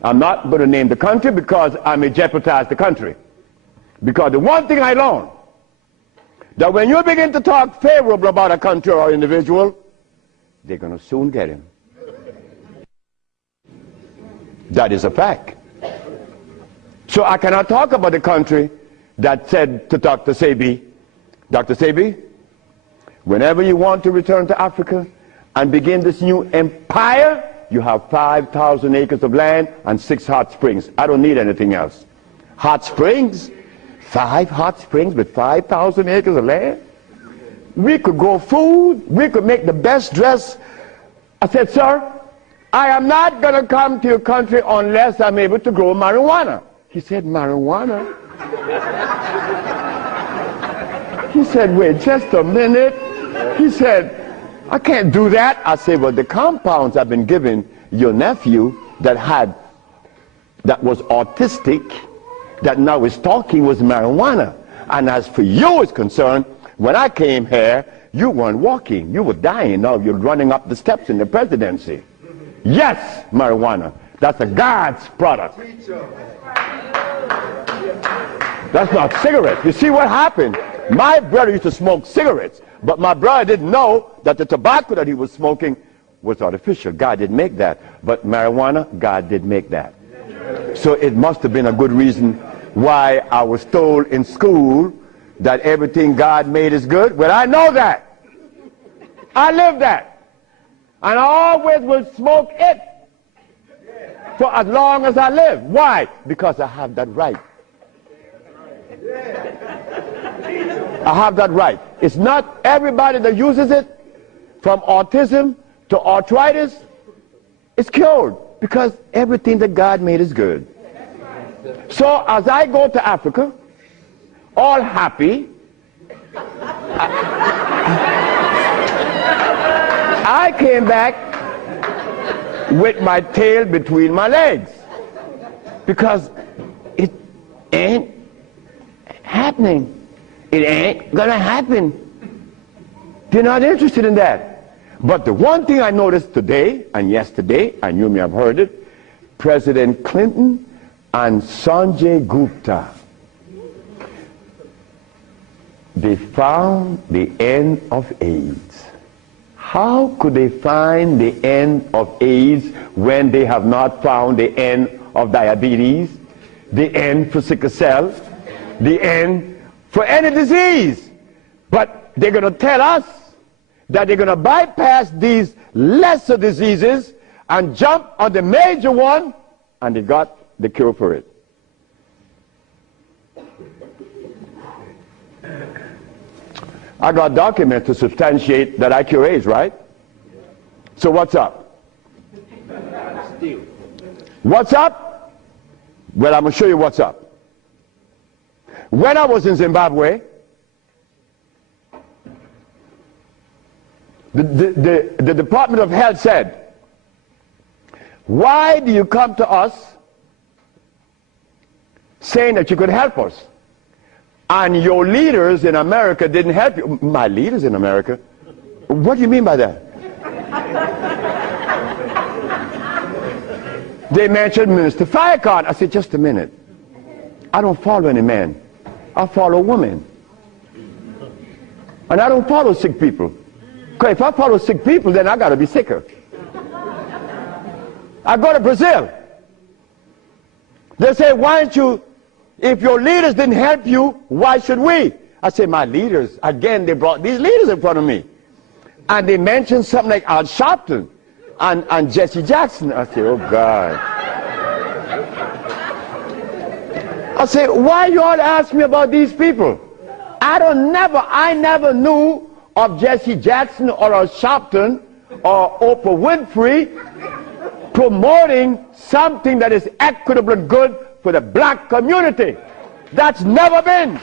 I'm not going to name the country because I may jeopardize the country. Because the one thing I learned, that when you begin to talk favorable about a country or individual, they're going to soon get him. That is a fact. So I cannot talk about the country that said to Dr. Sebi, Dr. Sebi, whenever you want to return to Africa and begin this new empire, you have 5,000 acres of land and 6 hot springs. I don't need anything else. Hot springs? 5 hot springs with 5,000 acres of land? We could grow food. We could make the best dress. I said, sir, I am not going to come to your country unless I'm able to grow marijuana. He said, marijuana? He said, wait just a minute. He said, I can't do that. I said, well, the compounds I've been giving your nephew that was autistic, that now is talking, was marijuana. And as for you is concerned, when I came here, you weren't walking. You were dying. Now you're running up the steps in the presidency. Yes, marijuana. That's a God's product. That's not cigarettes. You see what happened? My brother used to smoke cigarettes, but my brother didn't know that the tobacco that he was smoking was artificial. God didn't make that. But marijuana, God did make that. So it must have been a good reason why I was told in school that everything God made is good. Well, I know that. I live that. And I always will smoke it for as long as I live. Why? Because I have that right. I have that right. It's not everybody that uses it, from autism to arthritis, is cured, because everything that God made is good. So as I go to Africa, all happy, I came back with my tail between my legs, because ain't happening. It ain't gonna happen. They're not interested in that. But the one thing I noticed today and yesterday, and you may have heard it, President Clinton and Sanjay Gupta, they found the end of AIDS. How could they find the end of AIDS when they have not found the end of diabetes, the end for sickle cell, the end for any disease? But they're going to tell us that they're going to bypass these lesser diseases and jump on the major one, and they got the cure for it. I got documents to substantiate that I cure AIDS, right? So what's up? What's up? Well, I'm going to show you what's up. When I was in Zimbabwe, the Department of Health said, why do you come to us saying that you could help us? And your leaders in America didn't help you. My leaders in America? What do you mean by that? They mentioned Minister Farrakhan. I said, just a minute. I don't follow any man. I follow women. And I don't follow sick people. Because if I follow sick people, then I got to be sicker. I go to Brazil. They say, why don't you, if your leaders didn't help you, why should we? I say, my leaders, again, they brought these leaders in front of me. And they mentioned something like Al Sharpton and Jesse Jackson. I say, oh God. I say, why you all ask me about these people? I never knew of Jesse Jackson or Al Sharpton or Oprah Winfrey promoting something that is equitable and good for the black community. That's never been.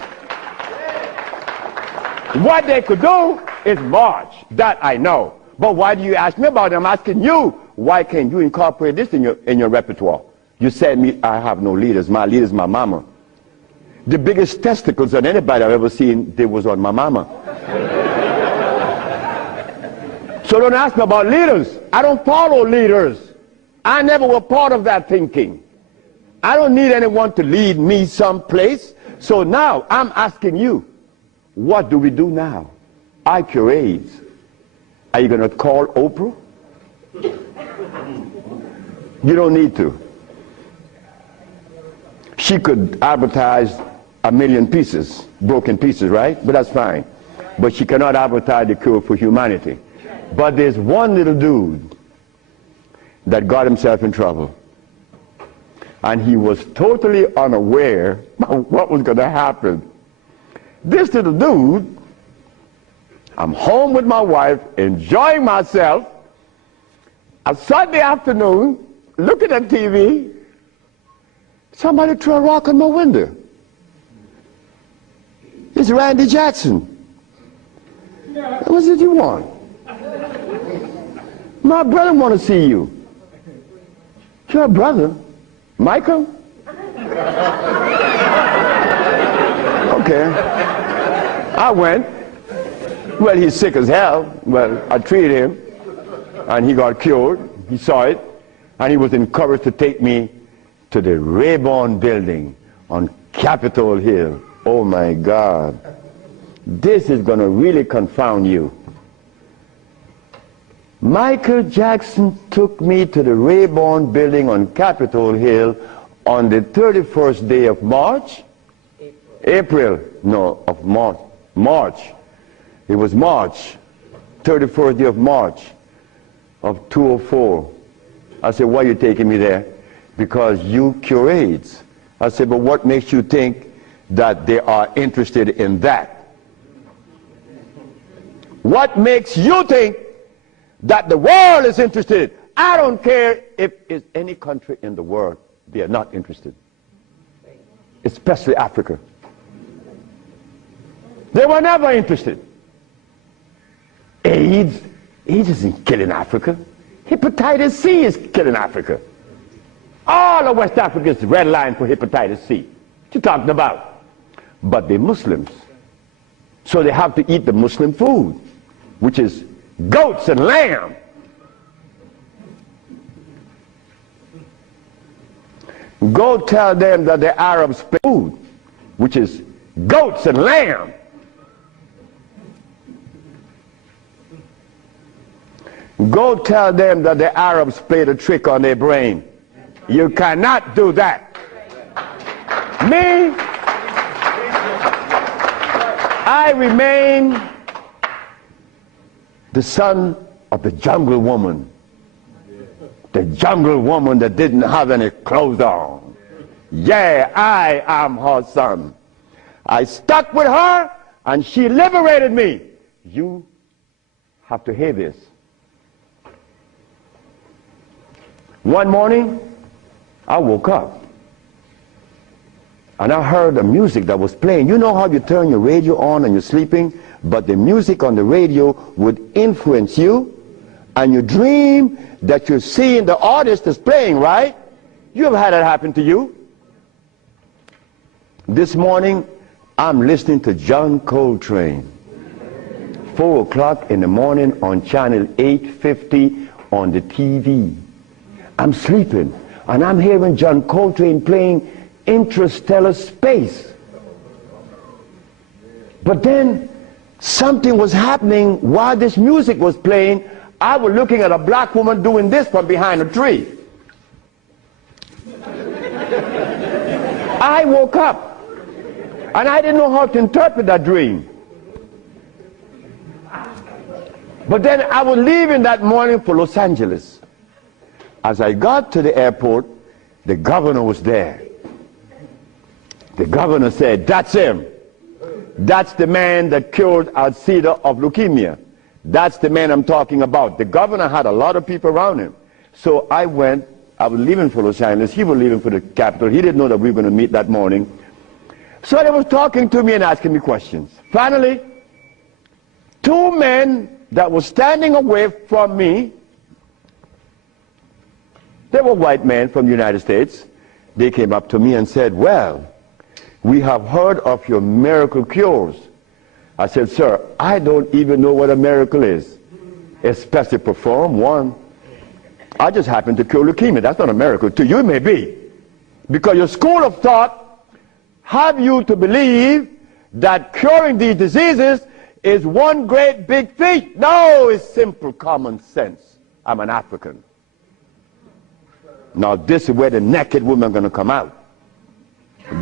What they could do is march. That I know. But why do you ask me about it? I'm asking you, why can't you incorporate this in your repertoire? You said me, I have no leaders. My leader is my mama. The biggest testicles that anybody I've ever seen, they was on my mama. So don't ask me about leaders. I don't follow leaders. I never was part of that thinking. I don't need anyone to lead me someplace. So now I'm asking you, what do we do now? I cure AIDS. Are you going to call Oprah? You don't need to. She could advertise 1 million pieces, broken pieces, right? But that's fine. But she cannot advertise the cure for humanity. But there's one little dude that got himself in trouble. And he was totally unaware of what was going to happen. This little dude, I'm home with my wife, enjoying myself, a Sunday afternoon, looking at TV, somebody threw a rock on my window. It's Randy Jackson. What was it you want? My brother want to see you. Your brother? Michael? Okay. I went. Well, he's sick as hell. Well, I treated him, and he got cured. He saw it, and he was encouraged to take me to the Rayburn building on Capitol Hill. Oh, my God. This is going to really confound you. Michael Jackson took me to the Rayburn building on Capitol Hill on the 31st day of March? April. No, of March. March. It was March. 31st day of March of 2004. I said, why are you taking me there? Because you cure AIDS. I said, but what makes you think that they are interested in that? What makes you think that the world is interested? I don't care if it's any country in the world, they are not interested. Especially Africa. They were never interested. AIDS isn't killing Africa. Hepatitis C is killing Africa. All of West Africa is red line for hepatitis C. you talking about? But they're Muslims. So they have to eat the Muslim food, which is goats and lamb. Go tell them that the Arabs play food, which is goats and lamb. Go tell them that the Arabs played a trick on their brain. You cannot do that. Me, I remain the son of the jungle woman. The jungle woman that didn't have any clothes on. Yeah, I am her son. I stuck with her and she liberated me. You have to hear this. One morning, I woke up and I heard the music that was playing. You know how you turn your radio on and you're sleeping, but the music on the radio would influence you, and you dream that you're seeing the artist that's playing, right? You ever had that happen to you? This morning, I'm listening to John Coltrane. 4 o'clock in the morning on channel 850 on the TV. I'm sleeping, and I'm hearing John Coltrane playing Interstellar Space. But then something was happening while this music was playing. I was looking at a black woman doing this from behind a tree. I woke up, and I didn't know how to interpret that dream. But then I was leaving that morning for Los Angeles. As I got to the airport, the governor was there. The governor said, "That's him. That's the man that cured Alcida of leukemia. That's the man I'm talking about." The governor had a lot of people around him. So I went. I was leaving for Los Angeles. He was leaving for the capital. He didn't know that we were going to meet that morning. So they was talking to me and asking me questions. Finally, 2 men that were standing away from me, they were white men from the United States. They came up to me and said, "Well, we have heard of your miracle cures." I said, "Sir, I don't even know what a miracle is, especially perform one. I just happen to cure leukemia. That's not a miracle. To you it may be. Because your school of thought have you to believe that curing these diseases is one great big feat. No, it's simple common sense. I'm an African. Now this is where the naked women are going to come out.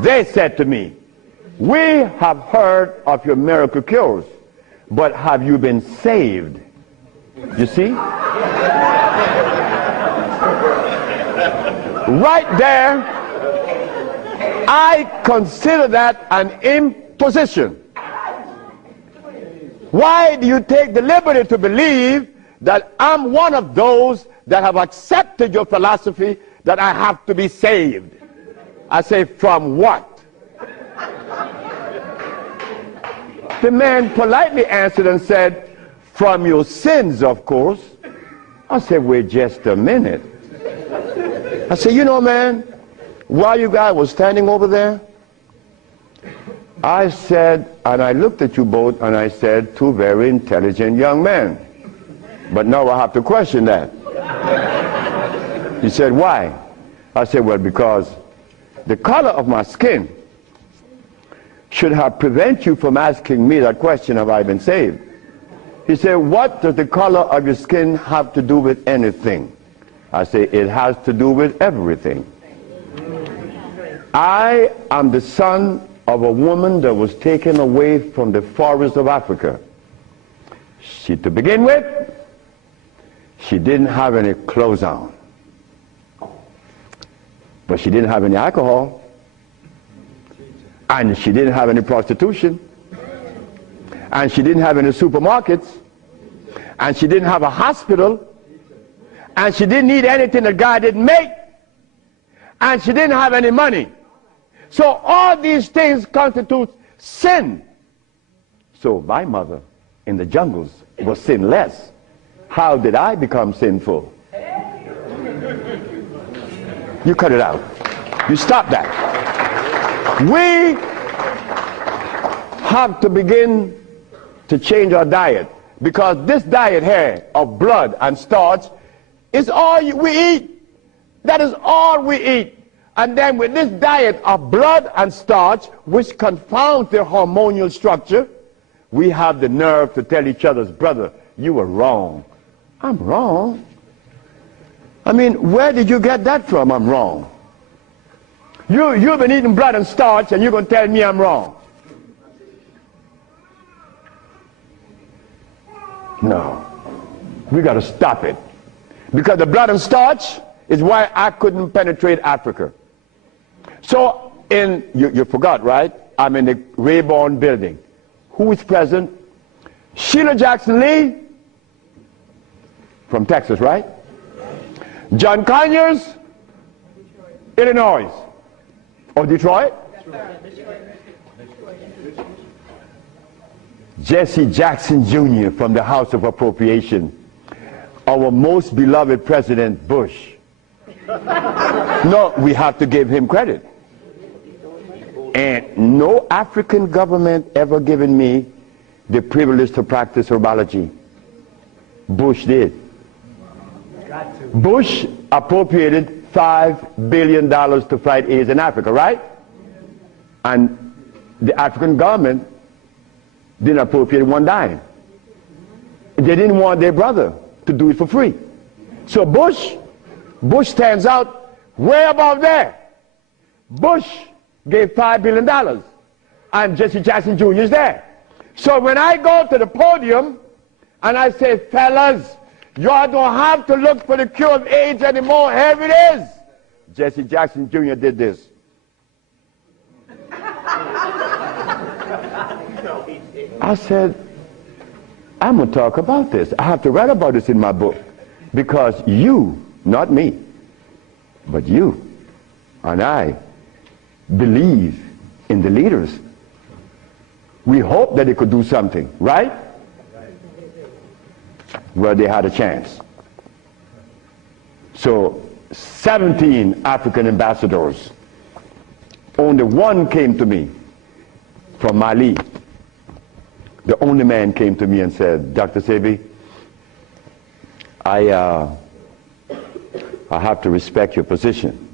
They said to me, "We have heard of your miracle cures, but have you been saved?" You see? Right there, I consider that an imposition. Why do you take the liberty to believe that I'm one of those that have accepted your philosophy that I have to be saved? I say, from what? The man politely answered and said, "From your sins, of course." I said, "Wait just a minute." I said, "You know, man, while you guys were standing over there, I said," and I looked at you both, and I said, "Two very intelligent young men. But now I have to question that." He said, "Why?" I said, "Well, because the color of my skin should have prevented you from asking me that question, have I been saved?" He said, "What does the color of your skin have to do with anything?" I say, "It has to do with everything. I am the son of a woman that was taken away from the forest of Africa. To begin with, she didn't have any clothes on. But she didn't have any alcohol. And she didn't have any prostitution. And she didn't have any supermarkets. And she didn't have a hospital. And she didn't need anything that God didn't make. And she didn't have any money. So all these things constitute sin. So my mother in the jungles was sinless. How did I become sinful?" You cut it out. You stop that. We have to begin to change our diet, because this diet here of blood and starch is all we eat. That is all we eat. And then with this diet of blood and starch, which confounds their hormonal structure, we have the nerve to tell each other's brother, you were wrong. I'm wrong. I mean, where did you get that from? I'm wrong. You've been eating blood and starch, and you're going to tell me I'm wrong. No. We got to stop it. Because the blood and starch is why I couldn't penetrate Africa. So, you forgot, right? I'm in the Rayborn building. Who is present? Sheila Jackson Lee from Texas, right? John Conyers, Illinois. Or Detroit? Jesse Jackson Jr. from the House of Appropriation. Our most beloved President Bush. No, we have to give him credit. And no African government ever given me the privilege to practice herbology. Bush did. Bush appropriated $5 billion to fight AIDS in Africa, right? And the African government didn't appropriate one dime. They didn't want their brother to do it for free. So Bush stands out way above there. Bush gave $5 billion, and Jesse Jackson Jr. is there. So when I go to the podium and I say, fellas, y'all don't have to look for the cure of AIDS anymore. Here it is. Jesse Jackson Jr. did this. I said, I'm going to talk about this. I have to write about this in my book. Because you, not me, but you and I believe in the leaders. We hope that they could do something, right? Well, they had a chance. So 17 African ambassadors. Only one came to me from Mali. The only man came to me and said, Dr. Sebi, I have to respect your position,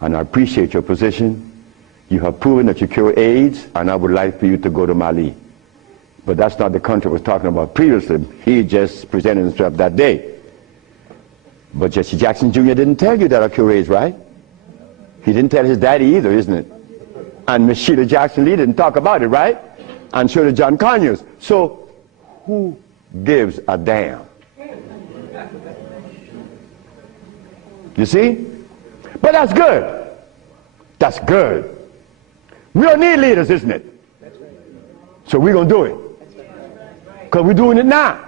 and I appreciate your position. You have proven that you cure AIDS, and I would like for you to go to Mali. But that's not the country I was talking about previously. He just presented himself that day. But Jesse Jackson Jr. didn't tell you that I cure AIDS, right? He didn't tell his daddy either, isn't it? And Miss Sheila Jackson Lee didn't talk about it, right? And so did John Conyers. So who gives a damn? You see? But that's good. That's good. We don't need leaders, isn't it? So we're going to do it. Because we're doing it now.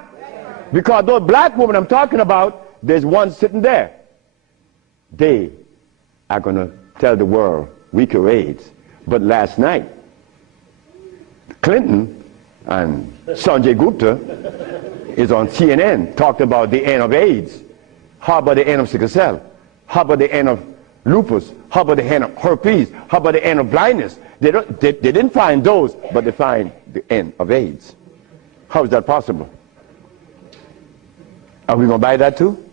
Because those black women I'm talking about, there's one sitting there. They are going to tell the world we cure AIDS. But last night, Clinton and Sanjay Gupta is on CNN talking about the end of AIDS. How about the end of sickle cell? How about the end of lupus? How about the end of herpes? How about the end of blindness? They didn't find those, but they find the end of AIDS. How is that possible? Are we going to buy that too?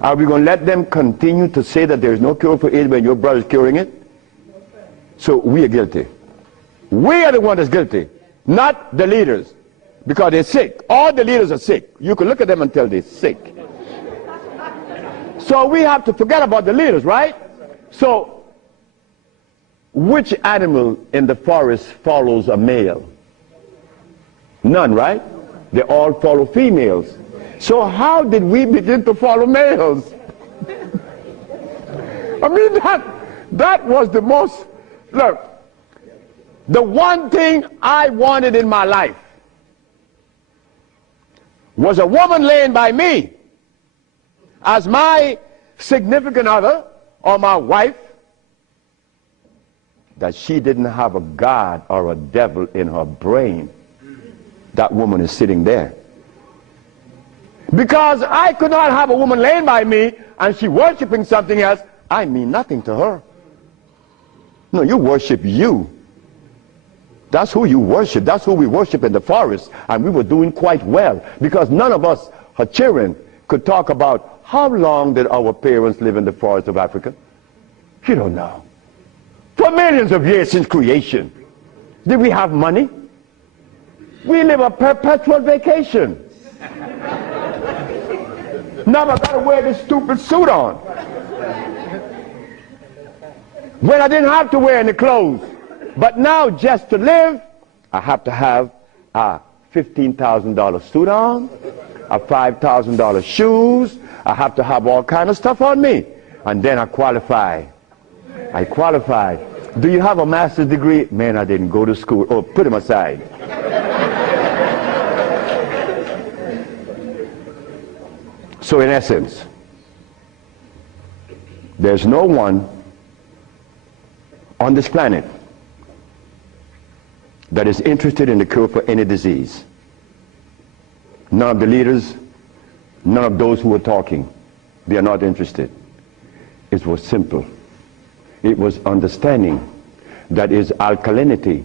Are we going to let them continue to say that there is no cure for AIDS when your brother is curing it? So we are guilty. We are the one that's guilty, not the leaders, because they're sick. All the leaders are sick. You can look at them and tell they're sick. So we have to forget about the leaders, right? So which animal in the forest follows a male? None, right? They all follow females. So how did we begin to follow males? I mean, that was the most, look, the one thing I wanted in my life was a woman laying by me as my significant other or my wife, that she didn't have a God or a devil in her brain. That woman is sitting there. Because I could not have a woman laying by me and she worshiping something else. I mean nothing to her. No, you worship you. That's who you worship. That's who we worship in the forest. And we were doing quite well because none of us, her children, could talk about how long did our parents live in the forest of Africa. You don't know. For millions of years since creation. Did we have money? We live a perpetual vacation. Now I gotta wear this stupid suit on. When I didn't have to wear any clothes. But now just to live, I have to have a $15,000 suit on, a $5,000 shoes. I have to have all kind of stuff on me. And then I qualify. I qualify. Do you have a master's degree? Man, I didn't go to school. Oh, put him aside. So in essence, there's no one on this planet that is interested in the cure for any disease. None of the leaders, none of those who are talking, they are not interested. It was simple. It was understanding that is alkalinity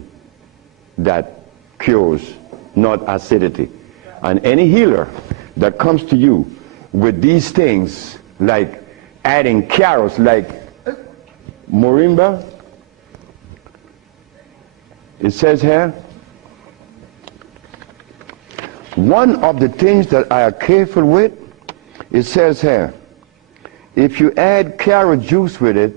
that cures, not acidity. And any healer that comes to you with these things, like adding carrots, like moringa, it says here, one of the things that I are careful with, it says here, if you add carrot juice with it,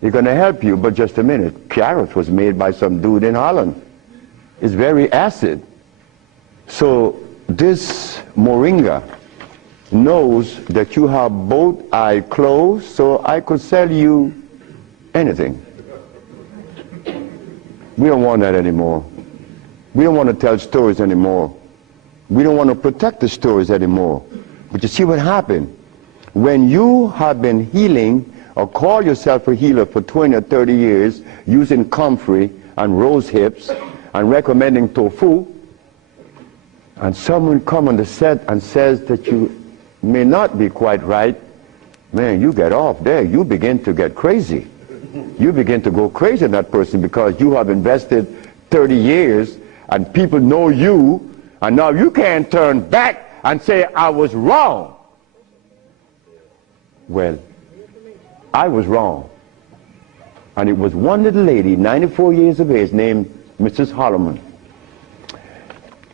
it's going to help you. But just a minute, carrot was made by some dude in Holland. It's very acid. So this moringa knows that you have both eyes closed, so I could sell you anything. We don't want that anymore. We don't want to tell stories anymore. We don't want to protect the stories anymore. But you see what happened? When you have been healing or call yourself a healer for 20 or 30 years using comfrey and rose hips and recommending tofu, and someone come on the set and says that you may not be quite right, man, you get off there. You begin to get crazy. You begin to go crazy on that person because you have invested 30 years and people know you, and now you can't turn back and say, I was wrong. Well, I was wrong. And it was one little lady, 94 years of age, named Mrs. Holloman.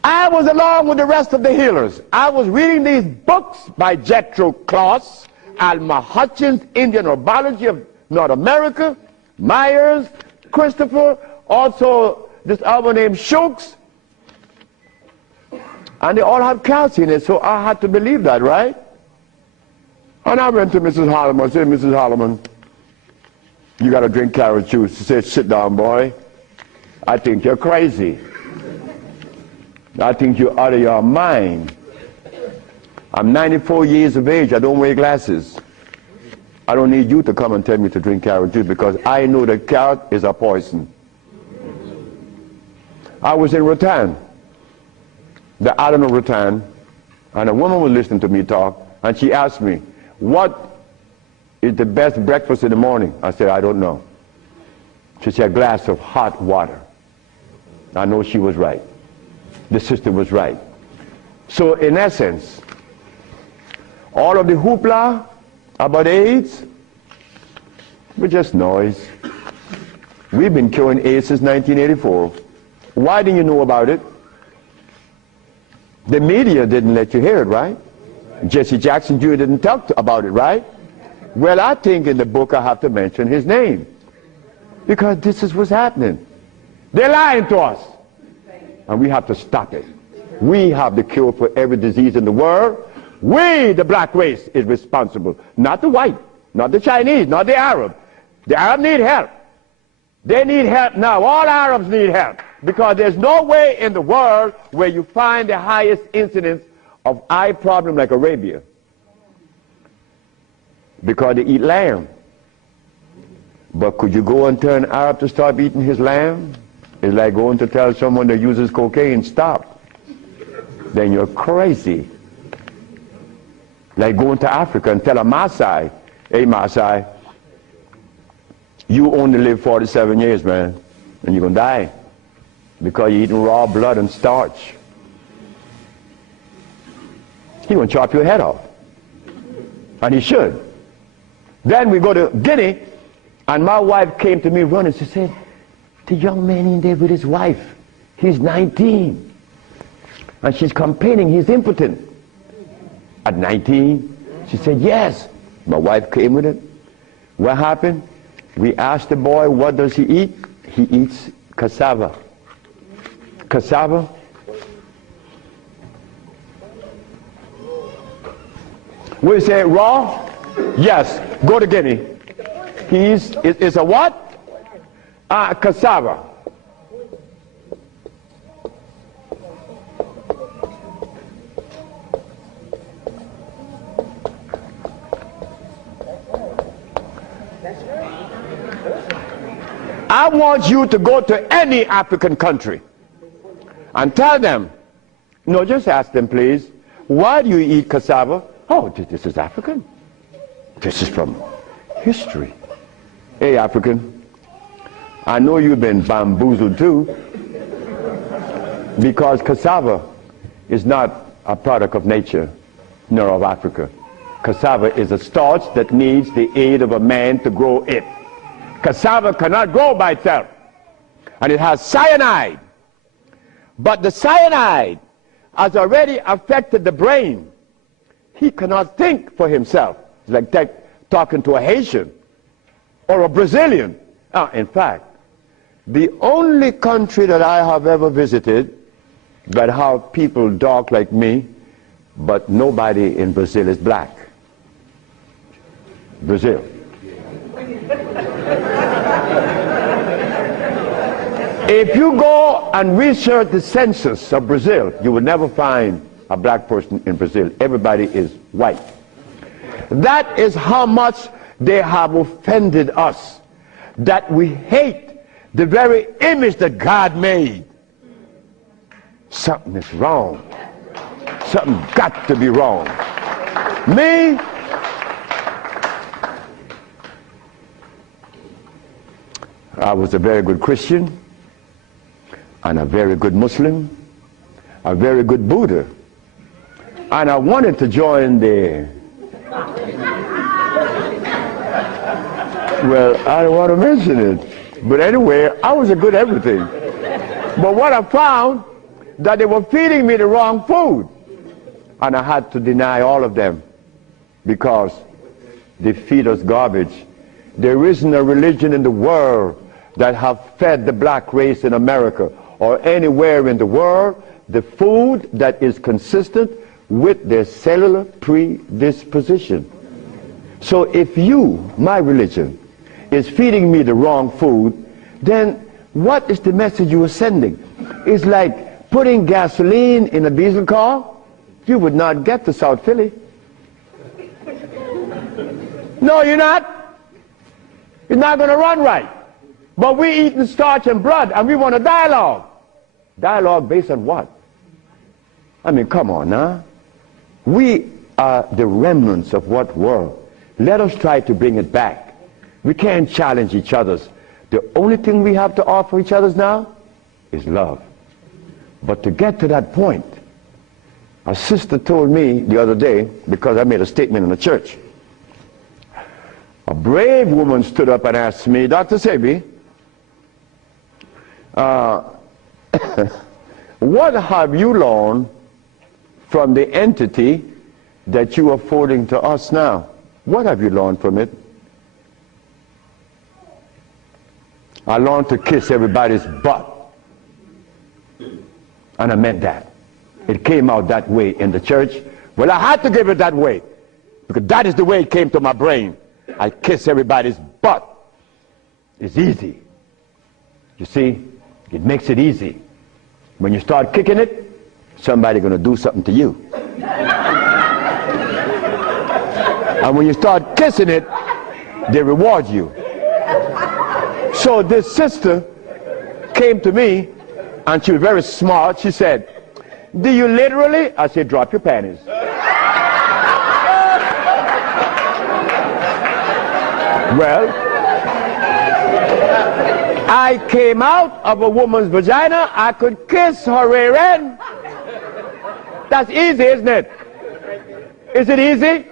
I was along with the rest of the healers. I was reading these books by Jethro Kloss, Alma Hutchins, Indian Herbology of North America, Myers, Christopher, also this other named Shooks. And they all have calcium in it, so I had to believe that, right? And I went to Mrs. Holloman and said, Mrs. Holloman, you got to drink carrot juice. She said, sit down, boy. I think you're crazy. I think you're out of your mind. I'm 94 years of age. I don't wear glasses. I don't need you to come and tell me to drink carrot juice because I know that carrot is a poison. I was in Rattan, the island of Rattan, and a woman was listening to me talk, and she asked me, what is the best breakfast in the morning? I said, I don't know. She said, a glass of hot water. I know she was right. The sister was right. So in essence, all of the hoopla about AIDS was just noise. We've been curing AIDS since 1984. Why didn't you know about it? The media didn't let you hear it, right? Jesse Jackson Jr. didn't talk about it, right? Well, I think in the book I have to mention his name because this is what's happening. They're lying to us. And we have to stop it. We have the cure for every disease in the world. We, the black race, is responsible. Not the white, not the Chinese, not the Arab. The Arab need help. They need help now. All Arabs need help. Because there's no way in the world where you find the highest incidence of eye problem like Arabia. Because they eat lamb. But could you go and tell an Arab to stop eating his lamb? It's like going to tell someone that uses cocaine, stop. Then you're crazy. Like going to Africa and tell a Maasai, hey Maasai, You only live 47 years, man, and you're going to die because you're eating raw blood and starch. He's going to chop your head off. And he should. Then we go to Guinea, and my wife came to me running. She said, the young man in there with his wife, he's 19. And she's complaining he's impotent. At 19, she said, yes. My wife came with it. What happened? We asked the boy, what does he eat? He eats cassava. Cassava. We say raw? Yes. Go to Guinea. It's a what? Cassava. I want you to go to any African country and tell them, no, just ask them, please, why do you eat cassava? Oh, this is African. This is from history. Hey, African, I know you've been bamboozled too, because cassava is not a product of nature, nor of Africa. Cassava is a starch that needs the aid of a man to grow it. Cassava cannot grow by itself, and it has cyanide. But the cyanide has already affected the brain. He cannot think for himself. It's like talking to a Haitian or a Brazilian. In fact, the only country that I have ever visited that have people dark like me, but nobody in Brazil is black. Brazil. If you go and research the census of Brazil, you will never find a black person in Brazil. Everybody is white. That is how much they have offended us, that we hate the very image that God made. Something is wrong. Something got to be wrong. Me, I was a very good Christian, and a very good Muslim, a very good Buddha. And I wanted to join the, well, I don't want to mention it, but anyway, I was a good everything. But what I found, that they were feeding me the wrong food, and I had to deny all of them because they feed us garbage. There isn't a religion in the world that have fed the black race in America or anywhere in the world the food that is consistent with their cellular predisposition. So if you, my religion, is feeding me the wrong food, then what is the message you are sending? It's like putting gasoline in a diesel car. You would not get to South Philly. No, you're not. It's not going to run right. But we eating starch and blood, and we want a dialogue. Dialogue based on what? I mean, come on now. We are the remnants of what world? Let us try to bring it back. We can't challenge each other's. The only thing we have to offer each other's now is love. But to get to that point, a sister told me the other day, because I made a statement in the church, a brave woman stood up and asked me, Dr. Sebi, what have you learned from the entity that you are forwarding to us now? What have you learned from it? I learned to kiss everybody's butt. And I meant that. It came out that way in the church. Well, I had to give it that way, because that is the way it came to my brain. I kiss everybody's butt. It's easy. You see, it makes it easy. When you start kicking it, somebody's going to do something to you. And when you start kissing it, they reward you. So this sister came to me, and she was very smart. She said, do you literally? I said, drop your panties. Well, I came out of a woman's vagina, I could kiss her rear end. That's easy, isn't it? Is it easy?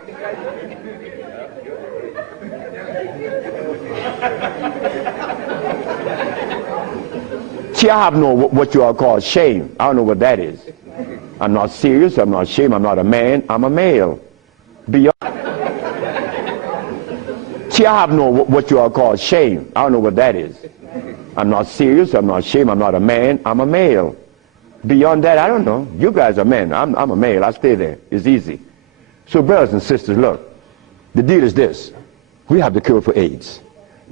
See, I have no what you all call shame. I don't know what that is. I'm not serious, I'm not ashamed, I'm not a man, I'm a male. Beyond. See, I have no what you all call shame. I don't know what that is. I'm not serious, I'm not ashamed, I'm not a man, I'm a male. Beyond that, I don't know. You guys are men, I'm a male, I stay there. It's easy. So brothers and sisters, look, the deal is this. We have the cure for AIDS.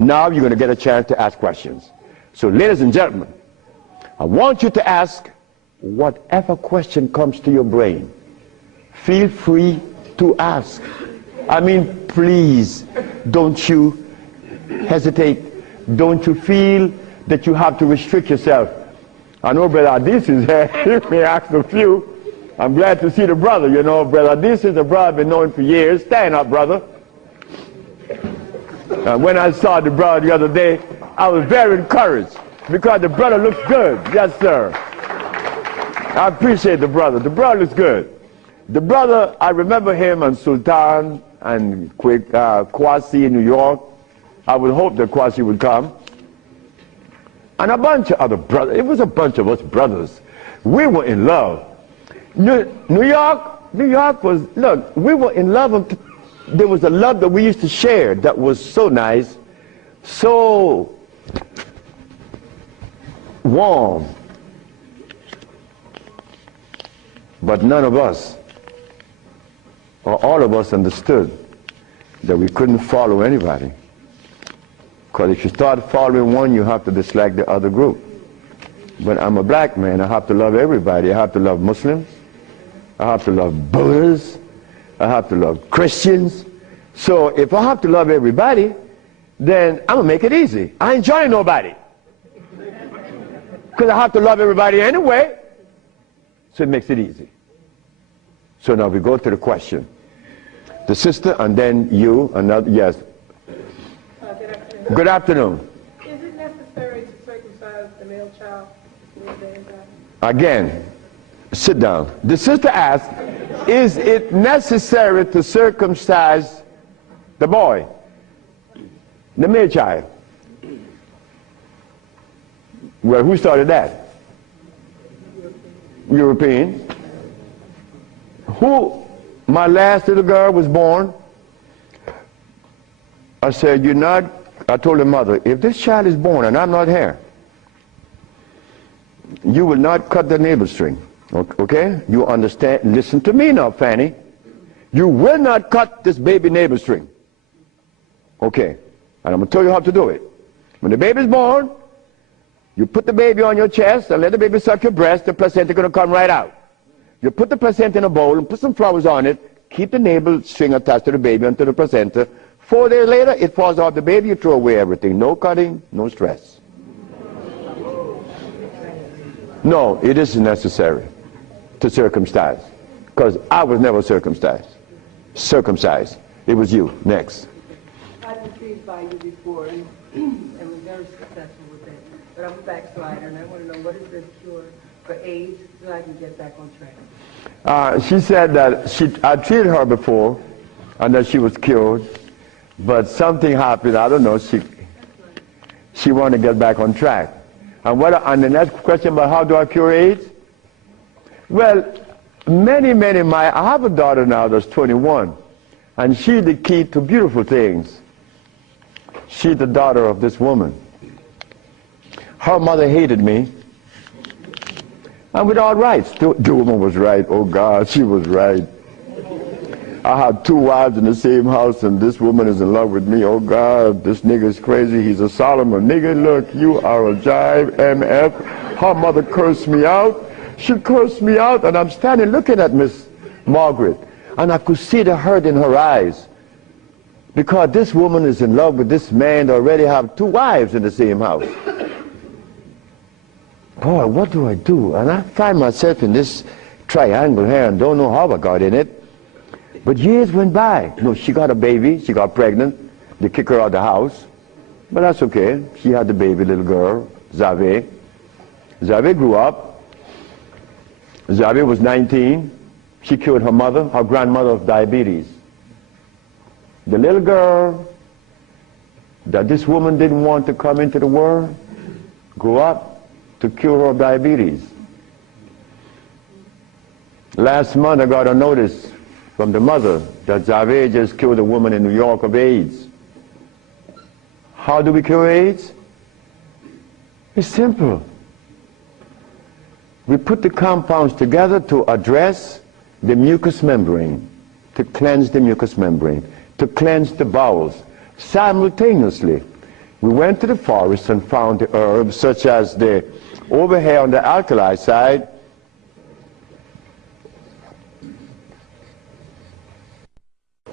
Now you're going to get a chance to ask questions. So ladies and gentlemen, I want you to ask whatever question comes to your brain. Feel free to ask. I mean, please, don't you hesitate. Don't you feel that you have to restrict yourself. I know Brother Adis is here. He may ask a few. I'm glad to see the brother. You know, Brother Adis is a brother I've been knowing for years. Stand up, brother. When I saw the brother the other day, I was very encouraged because the brother looks good. Yes, sir. I appreciate the brother. The brother looks good. The brother, I remember him on Sultan and Kwasi in New York. I would hope that Kwasi would come. And a bunch of other brothers. It was a bunch of us brothers. We were in love. New York was, look, we were in love. There was a love that we used to share that was so nice, so warm. But none of us, or all of us, understood that we couldn't follow anybody. Because if you start following one, you have to dislike the other group. But I'm a black man, I have to love everybody. I have to love Muslims, I have to love Buddhists, I have to love Christians. So if I have to love everybody, then I'm going to make it easy. I ain't joining nobody. Because I have to love everybody anyway. So it makes it easy. So now we go to the question. The sister and then you, another, yes. Good afternoon. Is it necessary to circumcise the male child? Again, sit down. The sister asked, is it necessary to circumcise the boy, the male child? Well, who started that? European. Who? My last little girl was born. I said, you're not, I told her mother, if this child is born and I'm not here, you will not cut the navel string. Okay? You understand? Listen to me now, Fanny. You will not cut this baby navel string. Okay. And I'm going to tell you how to do it. When the baby's born, you put the baby on your chest and let the baby suck your breast. The placenta is going to come right out. You put the placenta in a bowl and put some flowers on it. Keep the navel string attached to the baby until the placenta. 4 days later, it falls off the baby. You throw away everything. No cutting, no stress. No, it isn't necessary to circumcise, because I was never circumcised. It was you. Next. I've been treated by you before and was very successful with it. But I'm a backslider and I want to know what is the cure for AIDS so I can get back on track. She said that I treated her before and that she was cured, but something happened. I don't know. She wanted to get back on track. And the next question about how do I cure AIDS? Well, I have a daughter now that's 21, and she's the key to beautiful things. She's the daughter of this woman. Her mother hated me, and with all rights. The woman was right. Oh God, she was right. I had 2 wives in the same house, and this woman is in love with me. Oh God, this nigga is crazy. He's a Solomon. Nigga, look, you are a jive, MF. Her mother cursed me out. She cursed me out, and I'm standing looking at Miss Margaret, and I could see the hurt in her eyes. Because this woman is in love with this man that already have 2 wives in the same house. Boy, what do I do? And I find myself in this triangle here and don't know how I got in it. But years went by. No, she got a baby, she got pregnant, they kick her out of the house. But that's okay. She had the baby little girl, Zave. Zave grew up. Zave was 19. She cured her mother, her grandmother, of diabetes. The little girl that this woman didn't want to come into the world grew up to cure her of diabetes. Last month I got a notice from the mother that Zave just cured a woman in New York of AIDS. How do we cure AIDS? It's simple. We put the compounds together to address the mucous membrane, to cleanse the mucous membrane, to cleanse the bowels. Simultaneously, we went to the forest and found the herbs such as the, over here on the alkali side,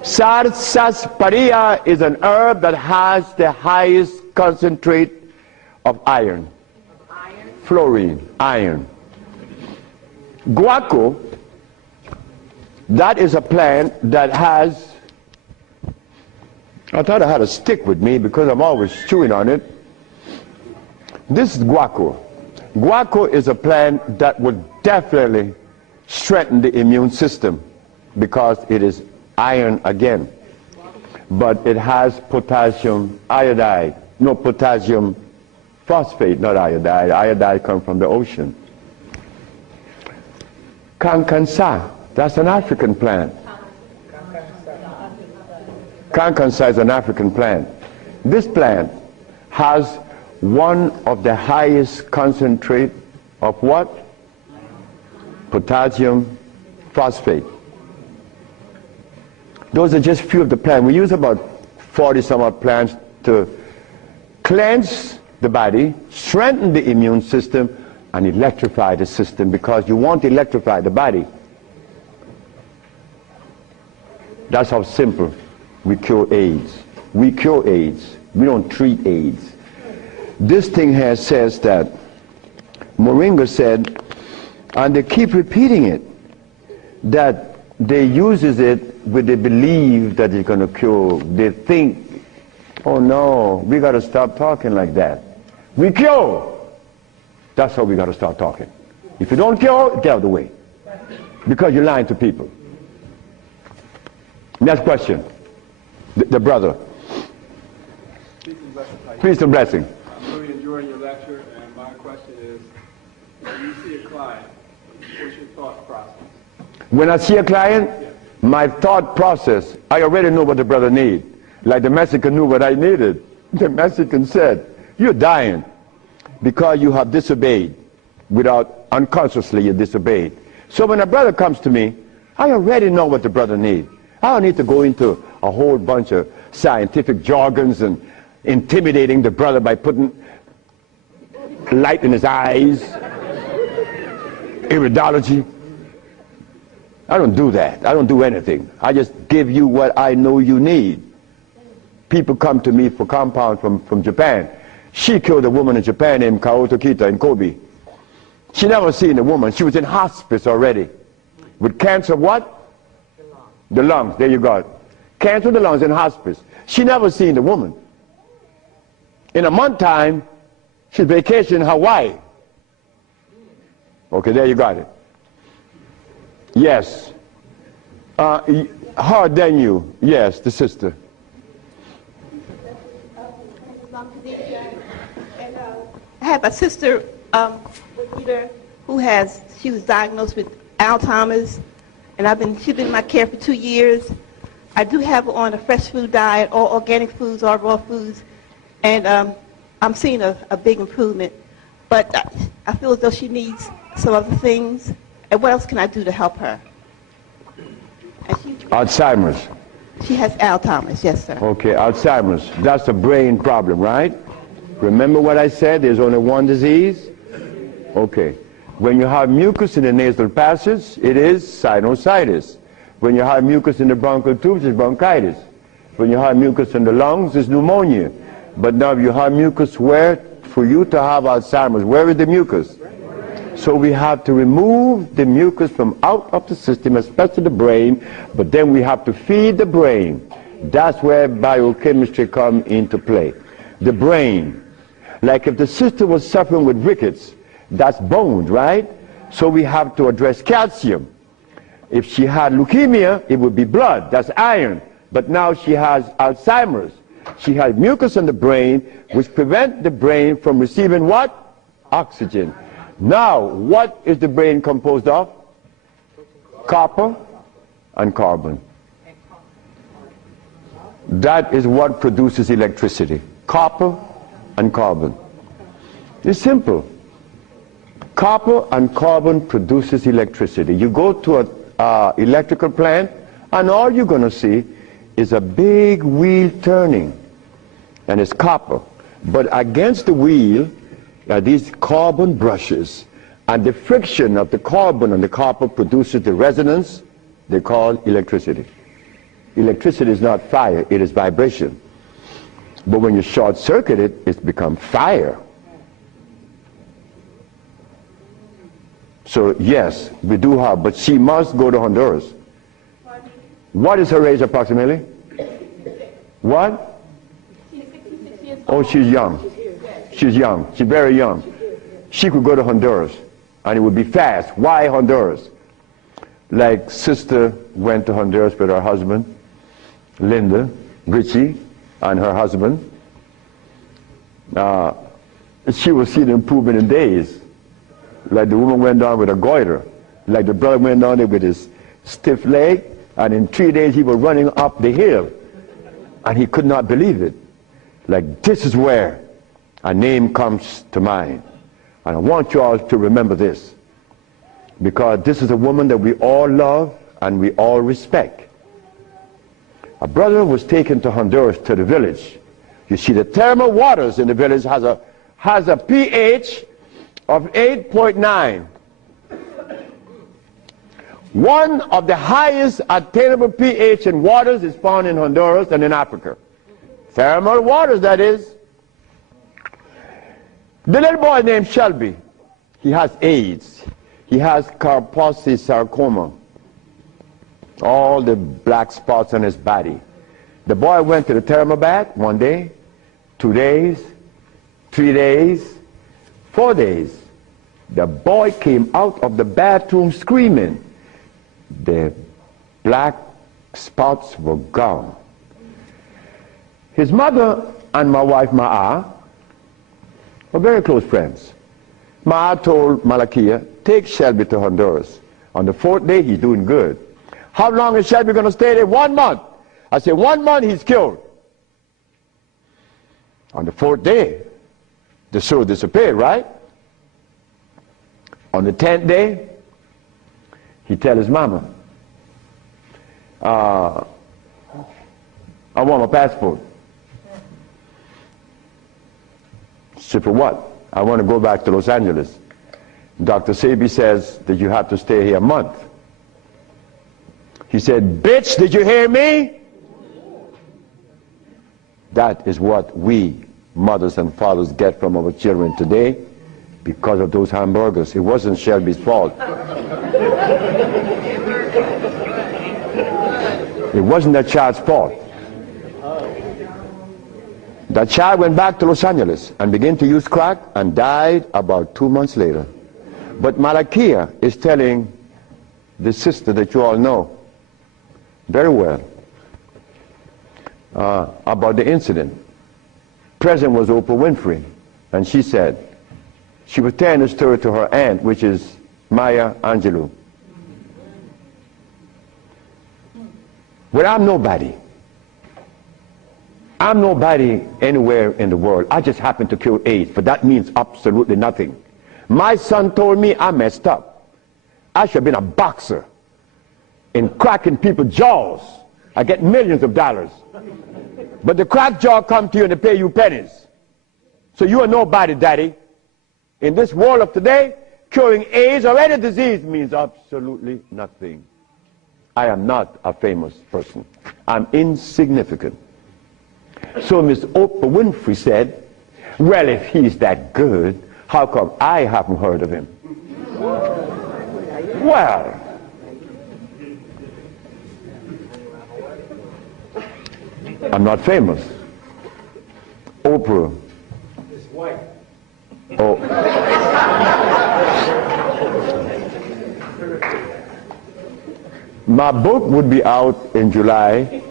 sarsaparilla is an herb that has the highest concentrate of iron. Fluorine, iron. Guaco, that is a plant that has, I thought I had a stick with me because I'm always chewing on it. This is guaco. Guaco is a plant that would definitely strengthen the immune system because it is iron again. But it has potassium iodide, no, potassium phosphate, not iodide. Iodide comes from the ocean. Kankansa, that's an African plant. Kankansa is an African plant. This plant has one of the highest concentrate of what? Potassium phosphate. Those are just few of the plants. We use about 40 some odd plants to cleanse the body, strengthen the immune system, and electrify the system, because you want to electrify the body. That's how simple we cure AIDS. We cure AIDS. We don't treat AIDS. This thing here says that Moringa said, and they keep repeating it, that they uses it with the belief that it's going to cure. They think, oh no, we got to stop talking like that. We cure. That's how we got to start talking. If you don't cure, get out of the way. Because you're lying to people. Next question. The brother. Peace and blessing. I'm really enjoying your lecture, and my question is, when you see a client, what's your thought process? When I see a client, my thought process, I already know what the brother needs. Like the Mexican knew what I needed. The Mexican said, you're dying because you have disobeyed. Without, unconsciously you disobeyed. So when a brother comes to me, I already know what the brother needs. I don't need to go into a whole bunch of scientific jargons and intimidating the brother by putting light in his eyes, iridology. I don't do that. I don't do anything. I just give you what I know you need. People come to me for compound from Japan. She killed a woman in Japan named Kaoto Kita in Kobe. She never seen a woman. She was in hospice already. With cancer what? The lungs. There you go. Cancer of the lungs in hospice. She never seen a woman. In a month time, she's vacationing in Hawaii. Okay, there you got it. Yes. Harder than you. Yes, the sister. I have a sister who she was diagnosed with Alzheimer's, and she's been in my care for 2 years. I do have her on a fresh food diet, all organic foods, all raw foods, and I'm seeing a big improvement. But I feel as though she needs some other things. And what else can I do to help her? Alzheimer's. She has Alzheimer's, yes, sir. Okay, Alzheimer's. That's a brain problem, right? Remember what I said? There's only one disease? Okay. When you have mucus in the nasal passage, it is sinusitis. When you have mucus in the bronchial tubes, it's bronchitis. When you have mucus in the lungs, it's pneumonia. But now you have mucus where? For you to have Alzheimer's, where is the mucus? So we have to remove the mucus from out of the system, especially the brain, but then we have to feed the brain. That's where biochemistry comes into play. the brain. Like if the sister was suffering with rickets, that's bones, right? So we have to address calcium. If she had leukemia, it would be blood, that's iron. But now she has Alzheimer's. She has mucus in the brain, which prevents the brain from receiving what? Oxygen. Now, what is the brain composed of? Copper and carbon. That is what produces electricity. Copper and carbon. It's simple. Copper and carbon produces electricity. You go to an electrical plant, and all you're going to see is a big wheel turning, and it's copper. But against the wheel are these carbon brushes, and the friction of the carbon and the copper produces the resonance they call electricity. Electricity is not fire, it is vibration. But when you short circuit it, it's become fire. So yes, we do have, but she must go to Honduras. What is her age approximately? What? Oh, she's young. She's young. She's very young. She could go to Honduras, and it would be fast. Why Honduras? Like sister went to Honduras with her husband, Linda, Richie, and her husband. She will see the improvement in days. Like the woman went down with a goiter. Like the brother went down there with his stiff leg, and in 3 days he was running up the hill. And he could not believe it. Like, this is where a name comes to mind. And I want you all to remember this, because this is a woman that we all love and we all respect. A brother was taken to Honduras, to the village. You see, the thermal waters in the village has a pH of 8.9. One of the highest attainable pH in waters is found in Honduras and in Africa. Thermal waters, that is. The little boy named Shelby, he has AIDS. He has Kaposi sarcoma. All the black spots on his body. The boy went to the thermal bath 1 day, 2 days, 3 days, 4 days. The boy came out of the bathroom screaming. The black spots were gone. His mother and my wife Ma'a were very close friends. Ma'a told Malakia, take Shelby to Honduras. On the 4th day, he's doing good. How long is Shelby going to stay there? 1 month. I said, 1 month, he's cured. On the 4th day, the sore disappeared, right? On the 10th day, he tell his mama, I want my passport. She said, for what? I want to go back to Los Angeles. Dr. Sebi says that you have to stay here a month. He said, bitch, did you hear me? That is what we, mothers and fathers, get from our children today because of those hamburgers. It wasn't Shelby's fault. It wasn't that child's fault. That child went back to Los Angeles and began to use crack and died about 2 months later. But Malakia is telling the sister that you all know very well about the incident. Present was Oprah Winfrey, and she said, she was telling the story to her aunt, which is Maya Angelou. Well, I'm nobody. I'm nobody anywhere in the world. I just happen to cure AIDS, but that means absolutely nothing. My son told me I messed up. I should have been a boxer in cracking people's jaws. I get millions of dollars. But the crack jaw come to you and they pay you pennies. So you are nobody, daddy. In this world of today, curing AIDS or any disease means absolutely nothing. I am not a famous person. I'm insignificant. So Miss Oprah Winfrey said, well, if he's that good, how come I haven't heard of him? Well, I'm not famous. Oprah Oprah. It's white. Oh. My book would be out in July.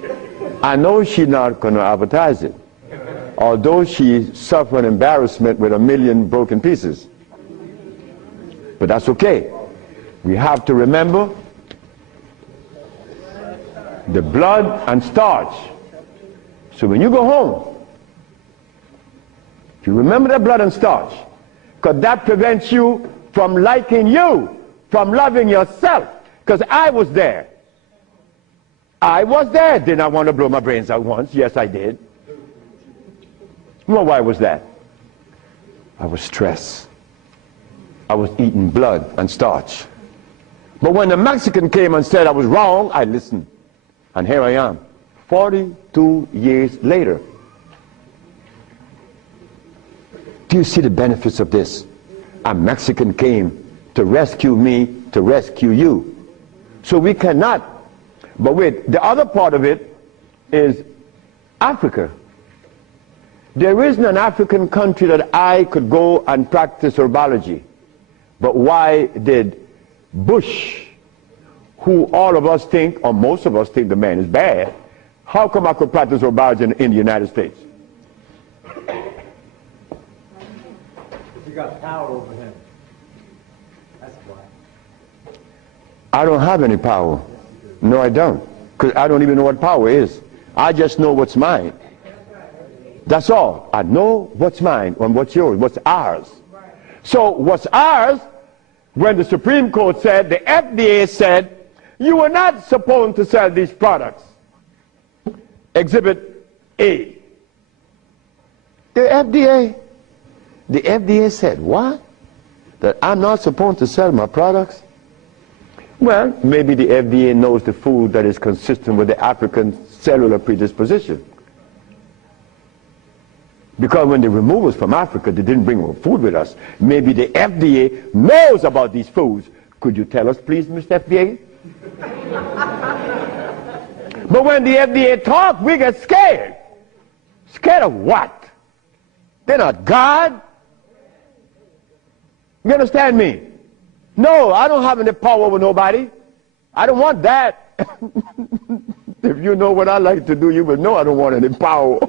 I know she's not going to advertise it, although she suffered embarrassment with 1 million broken pieces. But that's okay. We have to remember the blood and starch. So when you go home, you remember the blood and starch, because that prevents you from liking you, from loving yourself. Because I was there. I was there. Did I want to blow my brains out once? Yes, I did. Well, why was that? I was stressed. I was eating blood and starch. But when the Mexican came and said I was wrong, I listened. And here I am, 42 years later. Do you see the benefits of this? A Mexican came to rescue me, to rescue you. So we cannot. But wait, the other part of it is Africa. There isn't an African country that I could go and practice herbology. But why did Bush, who all of us think, or most of us think the man is bad, how come I could practice herbology in the United States? You got power over him. That's why. I don't have any power. No, I don't. Because I don't even know what power is. I just know what's mine. That's all. I know what's mine and what's yours, what's ours. So what's ours, when the Supreme Court said, the FDA said, you are not supposed to sell these products. Exhibit A. The FDA said, what? That I'm not supposed to sell my products? Well, maybe the FDA knows the food that is consistent with the African cellular predisposition. Because when they removed us from Africa, they didn't bring our food with us. Maybe the FDA knows about these foods. Could you tell us, please, Mr. FDA? But when the FDA talks, we get scared. Scared of what? They're not God. You understand me? No, I don't have any power over nobody. I don't want that. If you know what I like to do, you will know I don't want any power.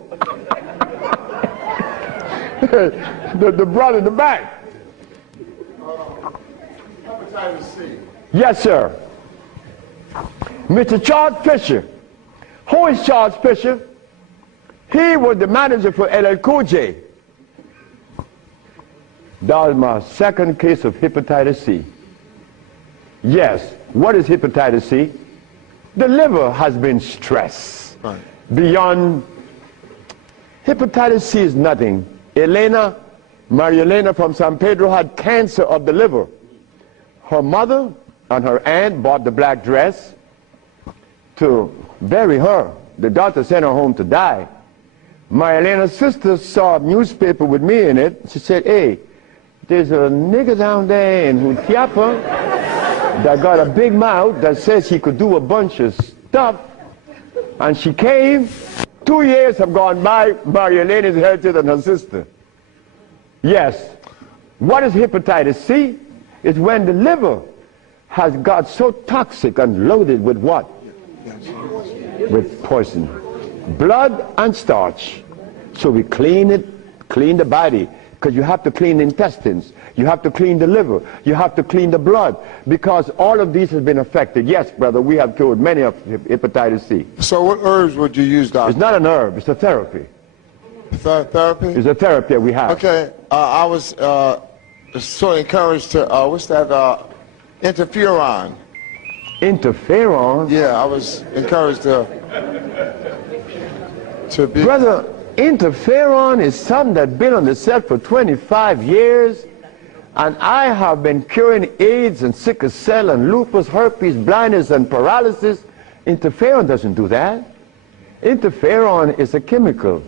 the brother in the back. Hepatitis C. Yes, sir. Mr. Charles Fisher. Who is Charles Fisher? He was the manager for LL Cool J. That was my second case of hepatitis C. Yes. What is hepatitis C? The liver has been stressed. Right. Beyond. Hepatitis C is nothing. Maria Elena from San Pedro had cancer of the liver. Her mother and her aunt bought the black dress to bury her. The doctor sent her home to die. Maria Elena's sister saw a newspaper with me in it. She said, hey, there's a nigger down there in Jutiapa that got a big mouth that says he could do a bunch of stuff. And she came. 2 years have gone by. Maria Elena is healthier than her sister. Yes. What is hepatitis C? It's when the liver has got so toxic and loaded with what? With poison. Blood and starch. So we clean it, clean the body. Because you have to clean the intestines. You have to clean the liver. You have to clean the blood. Because all of these have been affected. Yes, brother, we have cured many of hepatitis C. So what herbs would you use, doctor? It's not an herb. It's a therapy. Therapy? It's a therapy that we have. Okay. I was so encouraged to, what's that, interferon. Interferon? Yeah, I was encouraged to be... Brother, interferon is something that's been on the set for 25 years, and I have been curing AIDS and sickle cell and lupus, herpes, blindness, and paralysis. Interferon doesn't do that. Interferon is a chemical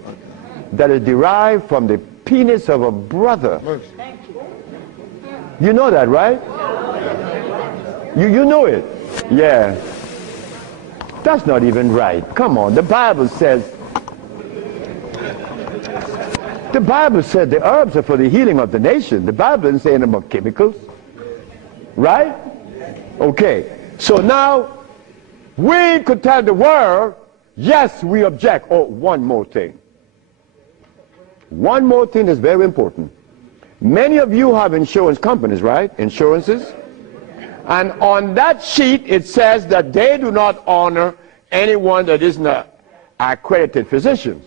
that is derived from the penis of a brother. You know that, right? You know it. Yeah. That's not even right. Come on, the Bible says The Bible said the herbs are for the healing of the nation. The Bible didn't say anything about chemicals. Right? Okay. So now, we could tell the world, yes, we object. Oh, one more thing. One more thing is very important. Many of you have insurance companies, right? Insurances. And on that sheet, it says that they do not honor anyone that is not accredited physicians.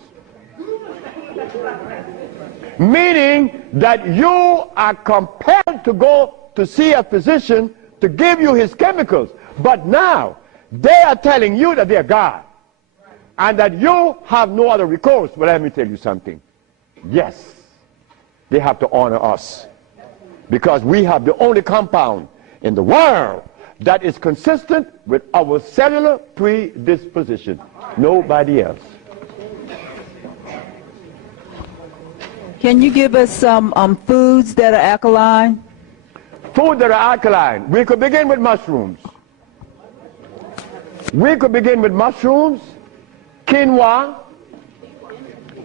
Meaning that you are compelled to go to see a physician to give you his chemicals. But now, they are telling you that they are God. And that you have no other recourse. But let me tell you something. Yes, they have to honor us. Because we have the only compound in the world that is consistent with our cellular predisposition. Nobody else. Can you give us some foods that are alkaline? Food that are alkaline. We could begin with mushrooms. We could begin with mushrooms, quinoa,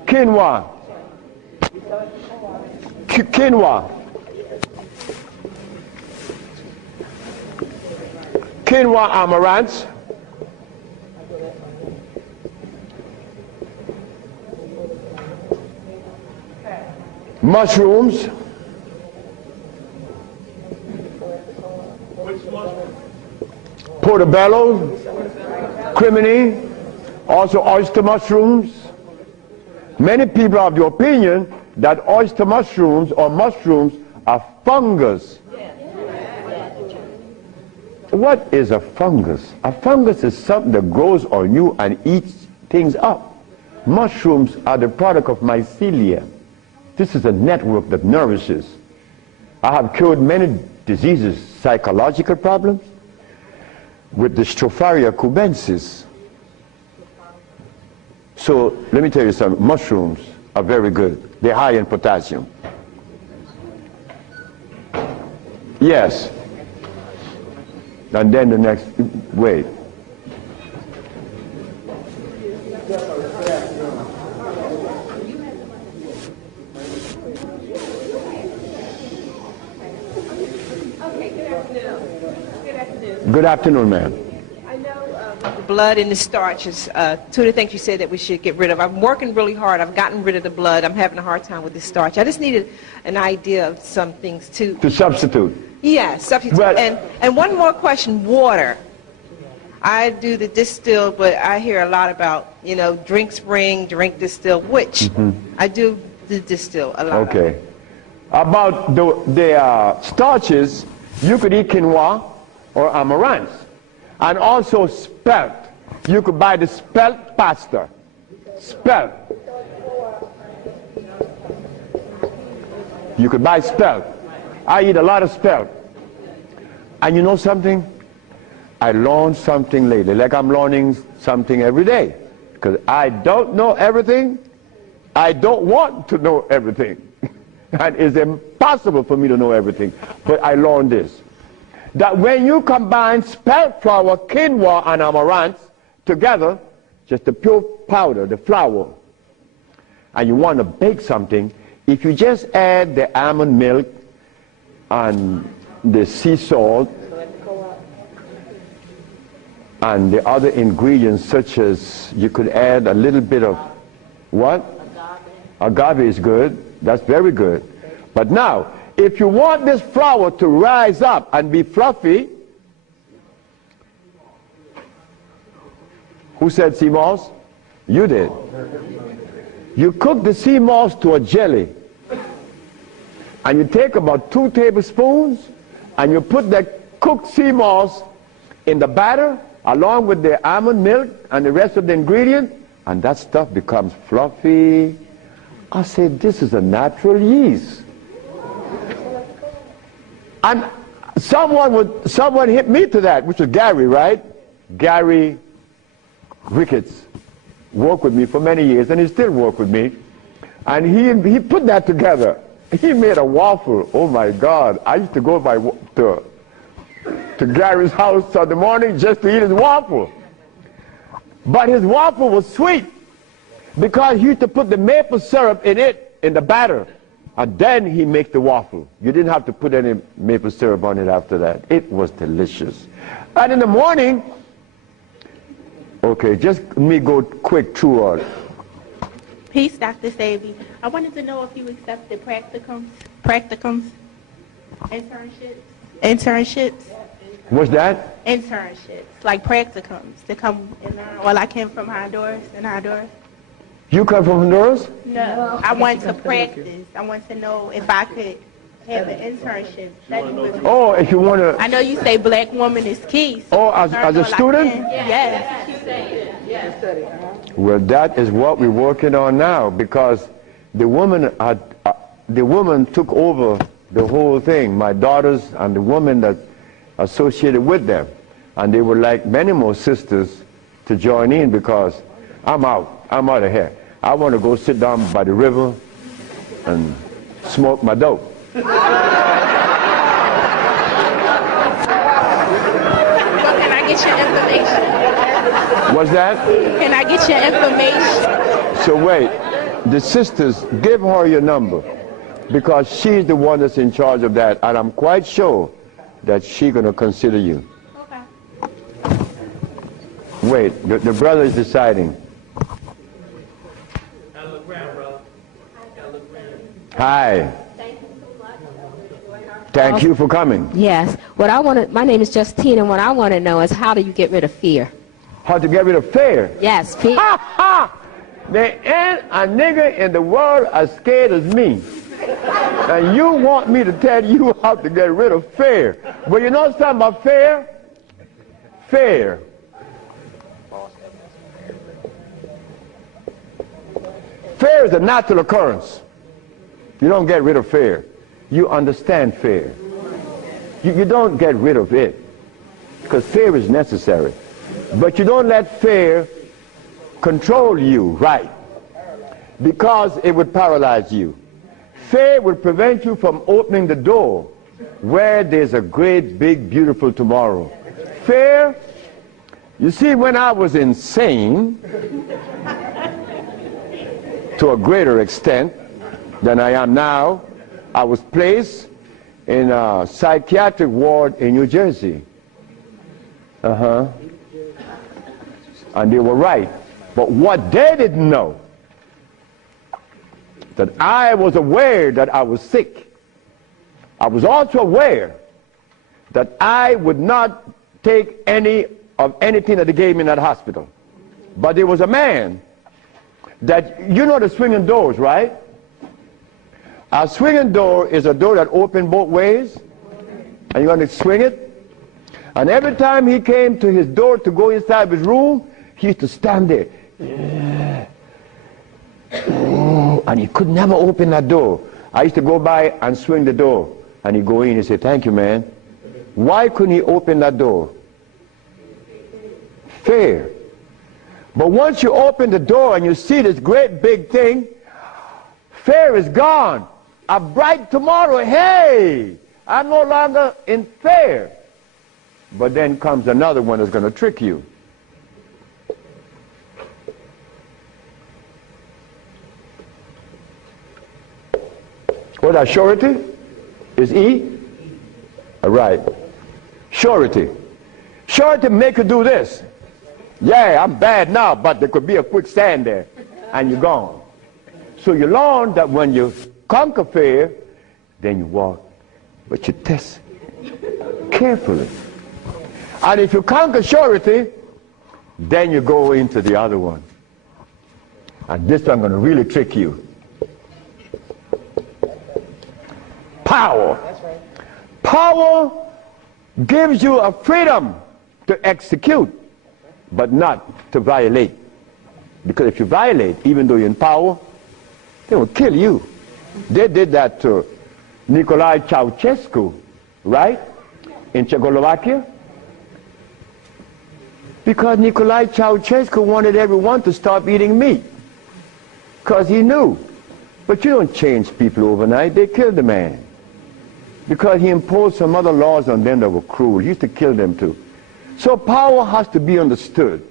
quinoa, amaranth, mushrooms, portobello, crimini, also oyster mushrooms. Many people are of the opinion that oyster mushrooms or mushrooms are fungus. What is a fungus? A fungus is something that grows on you and eats things up. Mushrooms are the product of mycelia. This is a network that nourishes. I have cured many diseases, psychological problems, with the Stropharia cubensis. So let me tell you something. Mushrooms are very good. They're high in potassium. Yes. And then the next, wait. Good afternoon, ma'am. I know the blood and the starches, two of the things you said that we should get rid of. I'm working really hard. I've gotten rid of the blood. I'm having a hard time with the starch. I just needed an idea of some things too. To substitute. Yeah, substitute. Well, and one more question, water. I do the distill, but I hear a lot about, you know, drink spring, drink distill, which I do the distill a lot. Okay. About the starches, you could eat quinoa or amaranth. And also spelt. You could buy the spelt pasta. Spelt. You could buy spelt. I eat a lot of spelt. And you know something? I learned something lately, like I'm learning something every day. Because I don't know everything. I don't want to know everything. And it's impossible for me to know everything. But I learned this. That when you combine spelt flour, quinoa, and amaranth together, just the pure powder, the flour, and you want to bake something, if you just add the almond milk and the sea salt and the other ingredients, such as you could add a little bit of what? Agave is good. That's very good. But now, if you want this flour to rise up and be fluffy, who said sea moss? You did. You cook the sea moss to a jelly. And you take about 2 tablespoons and you put that cooked sea moss in the batter along with the almond milk and the rest of the ingredient, and that stuff becomes fluffy. I said, this is a natural yeast. And someone hit me to that, which was Gary, right? Gary Ricketts worked with me for many years, and he still works with me. And he put that together. He made a waffle. Oh my God! I used to go to Gary's house in the morning just to eat his waffle. But his waffle was sweet because he used to put the maple syrup in it in the batter, and then he make the waffle. You didn't have to put any maple syrup on it after that. It was delicious. And in the morning, okay, just let me go quick through all. Peace, Dr. Sebi. I wanted to know if you accepted practicums, internships. What's that? Internships, like practicums, to come and learn. Well, I came from Honduras, You come from Honduras? No, I want to practice. I want to know if I could have an internship. Oh, if you want to... I know you say black woman is key. So Oh, as a student? Yes. Well, that is what we're working on now, because the woman took over the whole thing, my daughters and the woman that associated with them. And they would like many more sisters to join in, because I'm out of here. I want to go sit down by the river and smoke my dope. So can I get your information? What's that? Can I get your information? So wait, the sisters, give her your number, because she's the one that's in charge of that, and I'm quite sure that she's going to consider you. Okay. Wait, the brother is deciding. Hi. Thank you for coming. Yes. My name is Justine, and what I want to know is, how do you get rid of fear? How to get rid of fear? Yes, fear. Ha ha! There ain't a nigga in the world as scared as me. And you want me to tell you how to get rid of fear. But you know something about fear? Fear. Fear is a natural occurrence. You don't get rid of fear. You understand fear. You don't get rid of it, because fear is necessary. But you don't let fear control you, right? Because it would paralyze you. Fear would prevent you from opening the door where there's a great, big, beautiful tomorrow. Fear, you see, when I was insane, to a greater extent than I am now, I was placed in a psychiatric ward in New Jersey. And they were right. But what they didn't know, that I was aware that I was sick. I was also aware that I would not take any of anything that they gave me in that hospital. But there was a man that, you know the swinging doors, right? A swinging door is a door that opens both ways, and you're going to swing it. And every time he came to his door to go inside his room, he used to stand there. And he could never open that door. I used to go by and swing the door, and he'd go in and say, "Thank you, man." Why couldn't he open that door? Fear. But once you open the door and you see this great big thing, fear is gone. A bright tomorrow, hey, I'm no longer in fear. But then comes another one that's going to trick you. What that surety? Is E? All right. Surety. Surety make you do this. Yeah, I'm bad now, but there could be a quicksand there, and you're gone. So you learn that when you conquer fear, then you walk, but you test carefully. And if you conquer surety, then you go into the other one. And this one I'm going to really trick you. Power. Power gives you a freedom to execute, but not to violate. Because if you violate, even though you're in power, they will kill you. They did that to Nicolae Ceausescu, right? In Czechoslovakia. Because Nicolae Ceausescu wanted everyone to stop eating meat. Because he knew. But you don't change people overnight. They killed the man. Because he imposed some other laws on them that were cruel. He used to kill them too. So power has to be understood,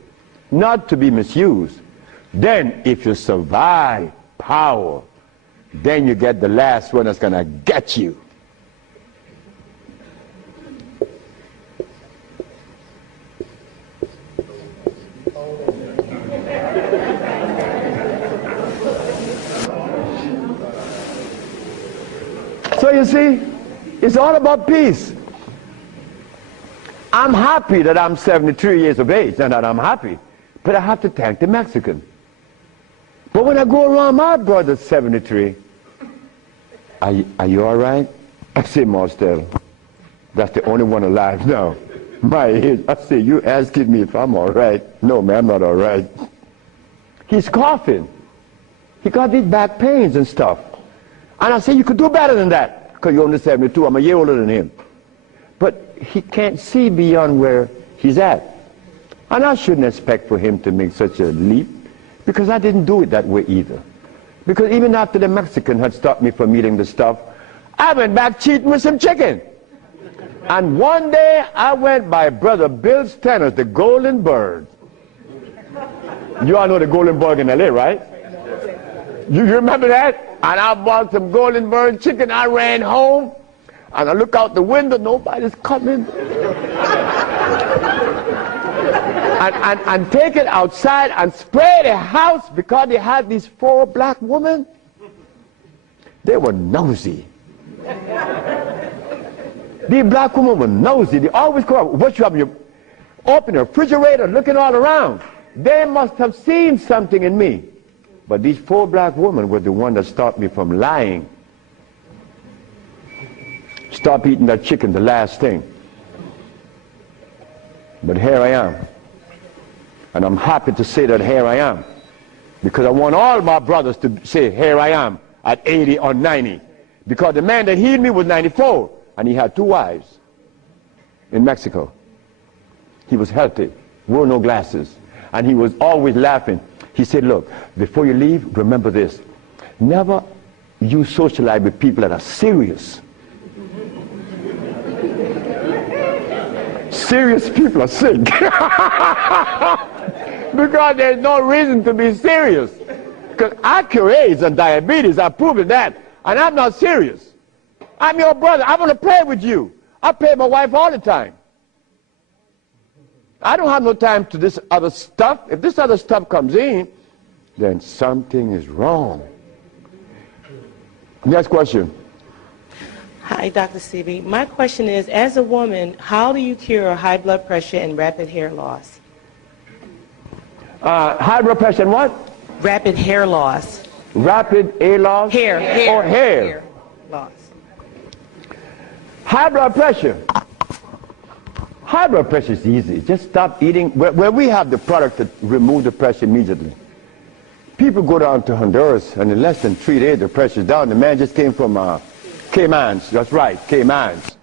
not to be misused. Then if you survive power, then you get the last one that's going to get you. So you see, it's all about peace. I'm happy that I'm 73 years of age and that I'm happy, but I have to thank the Mexican. But when I go around my brother's 73, are you all right? I say, Marcel, that's the only one alive now. My age. I say, you asking me if I'm all right? No, man, I'm not all right. He's coughing. He got these back pains and stuff. And I say, you could do better than that, because you're only 72. I'm a year older than him. But he can't see beyond where he's at. And I shouldn't expect for him to make such a leap, because I didn't do it that way either. Because even after the Mexican had stopped me from eating the stuff, I went back cheating with some chicken. And one day I went by Brother Bill's Tennis, the Golden Bird. You all know the Golden Bird in LA, right? You remember that? And I bought some Golden Bird chicken. I ran home, and I look out the window, nobody's coming. and take it outside and spray the house, because they had these 4 black women. They were nosy. These black women were nosy. They always go up. What you have? You open the refrigerator, looking all around. They must have seen something in me. But these 4 black women were the one that stopped me from lying. Stop eating that chicken, the last thing. But here I am. And I'm happy to say that here I am. Because I want all my brothers to say, here I am, at 80 or 90. Because the man that healed me was 94, and he had 2 wives in Mexico. He was healthy, wore no glasses, and he was always laughing. He said, look, before you leave, remember this. Never you socialize with people that are serious. Serious people are sick. Because there's no reason to be serious. Because I cure AIDS and diabetes, I've proven that. And I'm not serious. I'm your brother. I want to play with you. I play with my wife all the time. I don't have no time to this other stuff. If this other stuff comes in, then something is wrong. Next question. Hi, Dr. Sebi. My question is, as a woman, how do you cure high blood pressure and rapid hair loss? High blood pressure and what? Rapid hair loss. Rapid hair loss? Hair. Or hair? Hair loss. High blood pressure. High blood pressure is easy. Just stop eating. Where we have the product to remove the pressure immediately. People go down to Honduras, and in less than 3 days, the pressure's down. The man just came from Caymans. That's right, Caymans.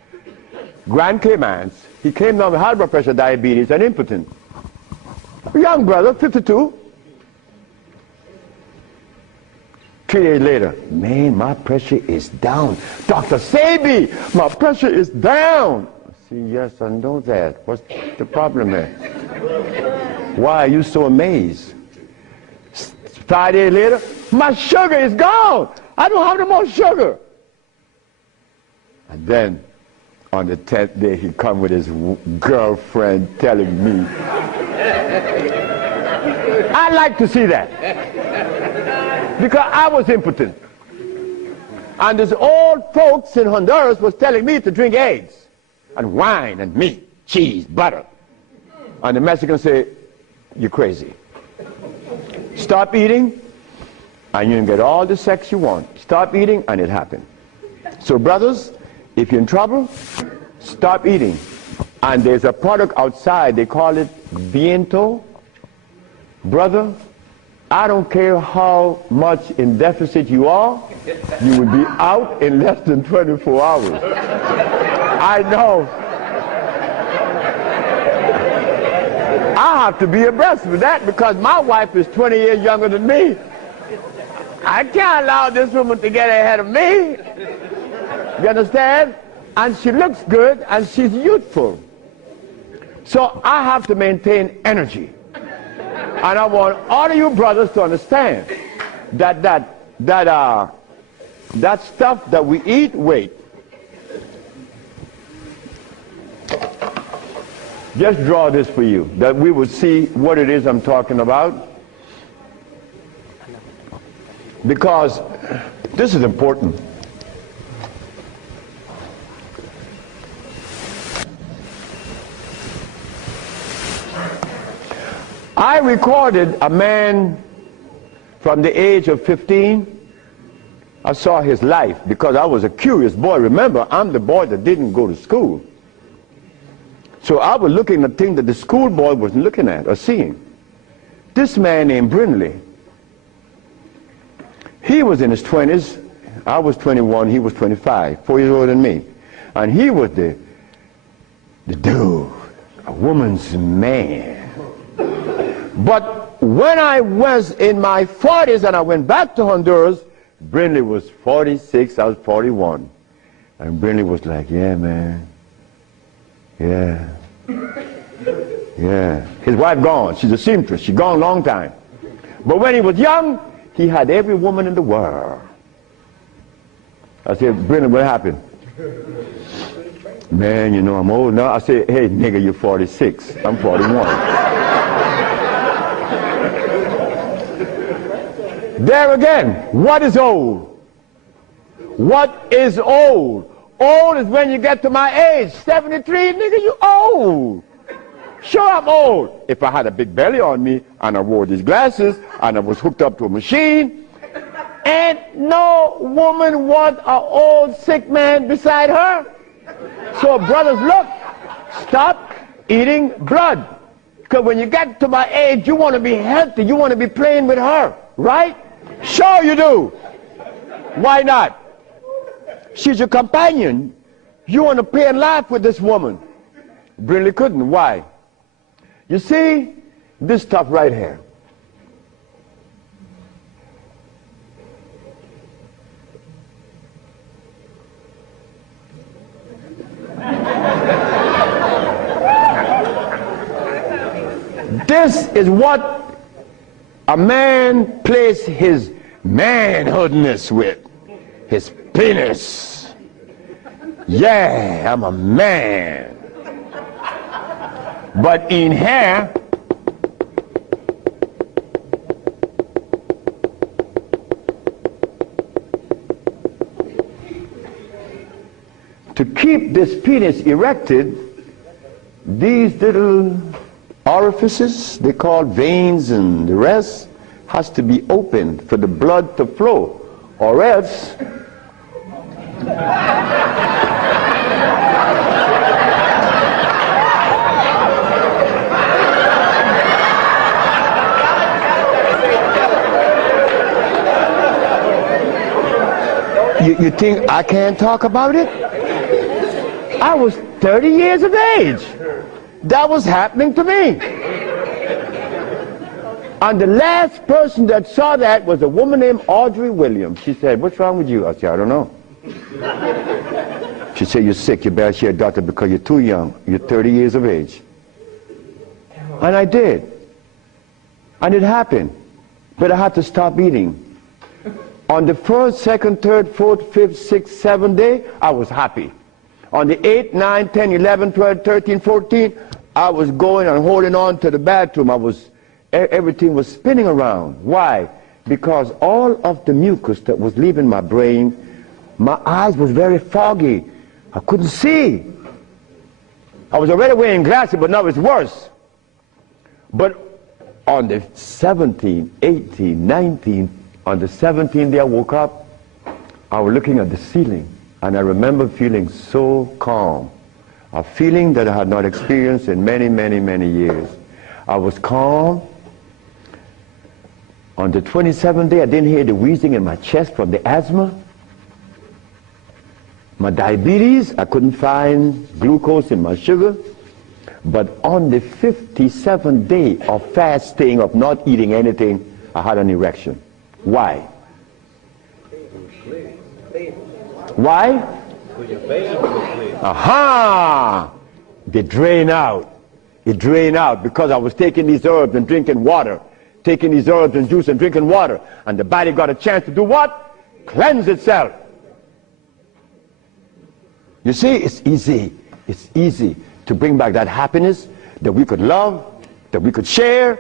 Grand Caymans. He came down with high blood pressure, diabetes, and impotent. A young brother, 52. 3 days later, man, my pressure is down. Dr. Sebi, my pressure is down. I see, yes, I know that. What's the problem there? Why are you so amazed? 5 days later, my sugar is gone. I don't have no more sugar. And then, on the 10th day, he come with his girlfriend telling me. I like to see that. Because I was impotent. And these old folks in Honduras was telling me to drink eggs and wine and meat, cheese, butter. And the Mexicans say, you're crazy. Stop eating, and you can get all the sex you want. Stop eating, and it happened. So brothers, if you're in trouble, stop eating. And there's a product outside, they call it Viento. Brother, I don't care how much in deficit you are, you will be out in less than 24 hours. I know. I have to be abreast with that because my wife is 20 years younger than me. I can't allow this woman to get ahead of me. You understand? And she looks good and she's youthful. So I have to maintain energy. And I want all of you brothers to understand that that stuff that we eat, wait. Just draw this for you, that we will see what it is I'm talking about. Because this is important. I recorded a man from the age of 15. I saw his life because I was a curious boy. Remember, I'm the boy that didn't go to school. So I was looking at things that the school boy wasn't looking at or seeing. This man named Brindley, he was in his 20s. I was 21, he was 25, 4 years older than me. And he was the dude, a woman's man. But when I was in my 40s and I went back to Honduras, Brindley was 46, I was 41. And Brindley was like, yeah, man. Yeah. Yeah. His wife gone. She's a seamstress. She's gone a long time. But when he was young, he had every woman in the world. I said, Brindley, what happened? Man, you know, I'm old now. I said, hey, nigga, you're 46. I'm 41. There again, what is old? What is old? Old is when you get to my age. 73, nigga, you old. Sure, I'm old. If I had a big belly on me, and I wore these glasses, and I was hooked up to a machine, and no woman want an old sick man beside her. So brothers, look, stop eating blood. Because when you get to my age, you want to be healthy. You want to be playing with her, right? Sure you do. Why not? She's your companion. You want to play and laugh with this woman. Brindley couldn't. Why? You see, this stuff right here. This is what a man plays his manhoodness with, his penis. Yeah, I'm a man. But in here, to keep this penis erected, these little orifices, they call veins and the rest, has to be opened for the blood to flow, or else you think I can't talk about it? I was 30 years of age. That was happening to me. And the last person that saw that was a woman named Audrey Williams. She said, what's wrong with you? I said, I don't know. She said, you're sick. You better see a doctor because you're too young. You're 30 years of age. And I did. And it happened. But I had to stop eating. On the 1st, 2nd, 3rd, 4th, 5th, 6th, 7th day, I was happy. On the 8th, 9th, 10th, 11th, 12th, 13th, 14th, I was going and holding on to the bathroom. Everything was spinning around. Why? Because all of the mucus that was leaving my brain, my eyes was very foggy. I couldn't see. I was already wearing glasses, but now it's worse. But on the 17th, 18th, 19th, on the 17th day I woke up, I was looking at the ceiling, and I remember feeling so calm. A feeling that I had not experienced in many, many, many years. I was calm. On the 27th day, I didn't hear the wheezing in my chest from the asthma. My diabetes, I couldn't find glucose in my sugar. But on the 57th day of fasting, of not eating anything, I had an erection. Why? Why? Aha! They drain out. It drained out because I was taking these herbs and drinking water. Taking these herbs and juice and drinking water. And the body got a chance to do what? cleanse itself. You see, it's easy to bring back that happiness that we could love, that we could share,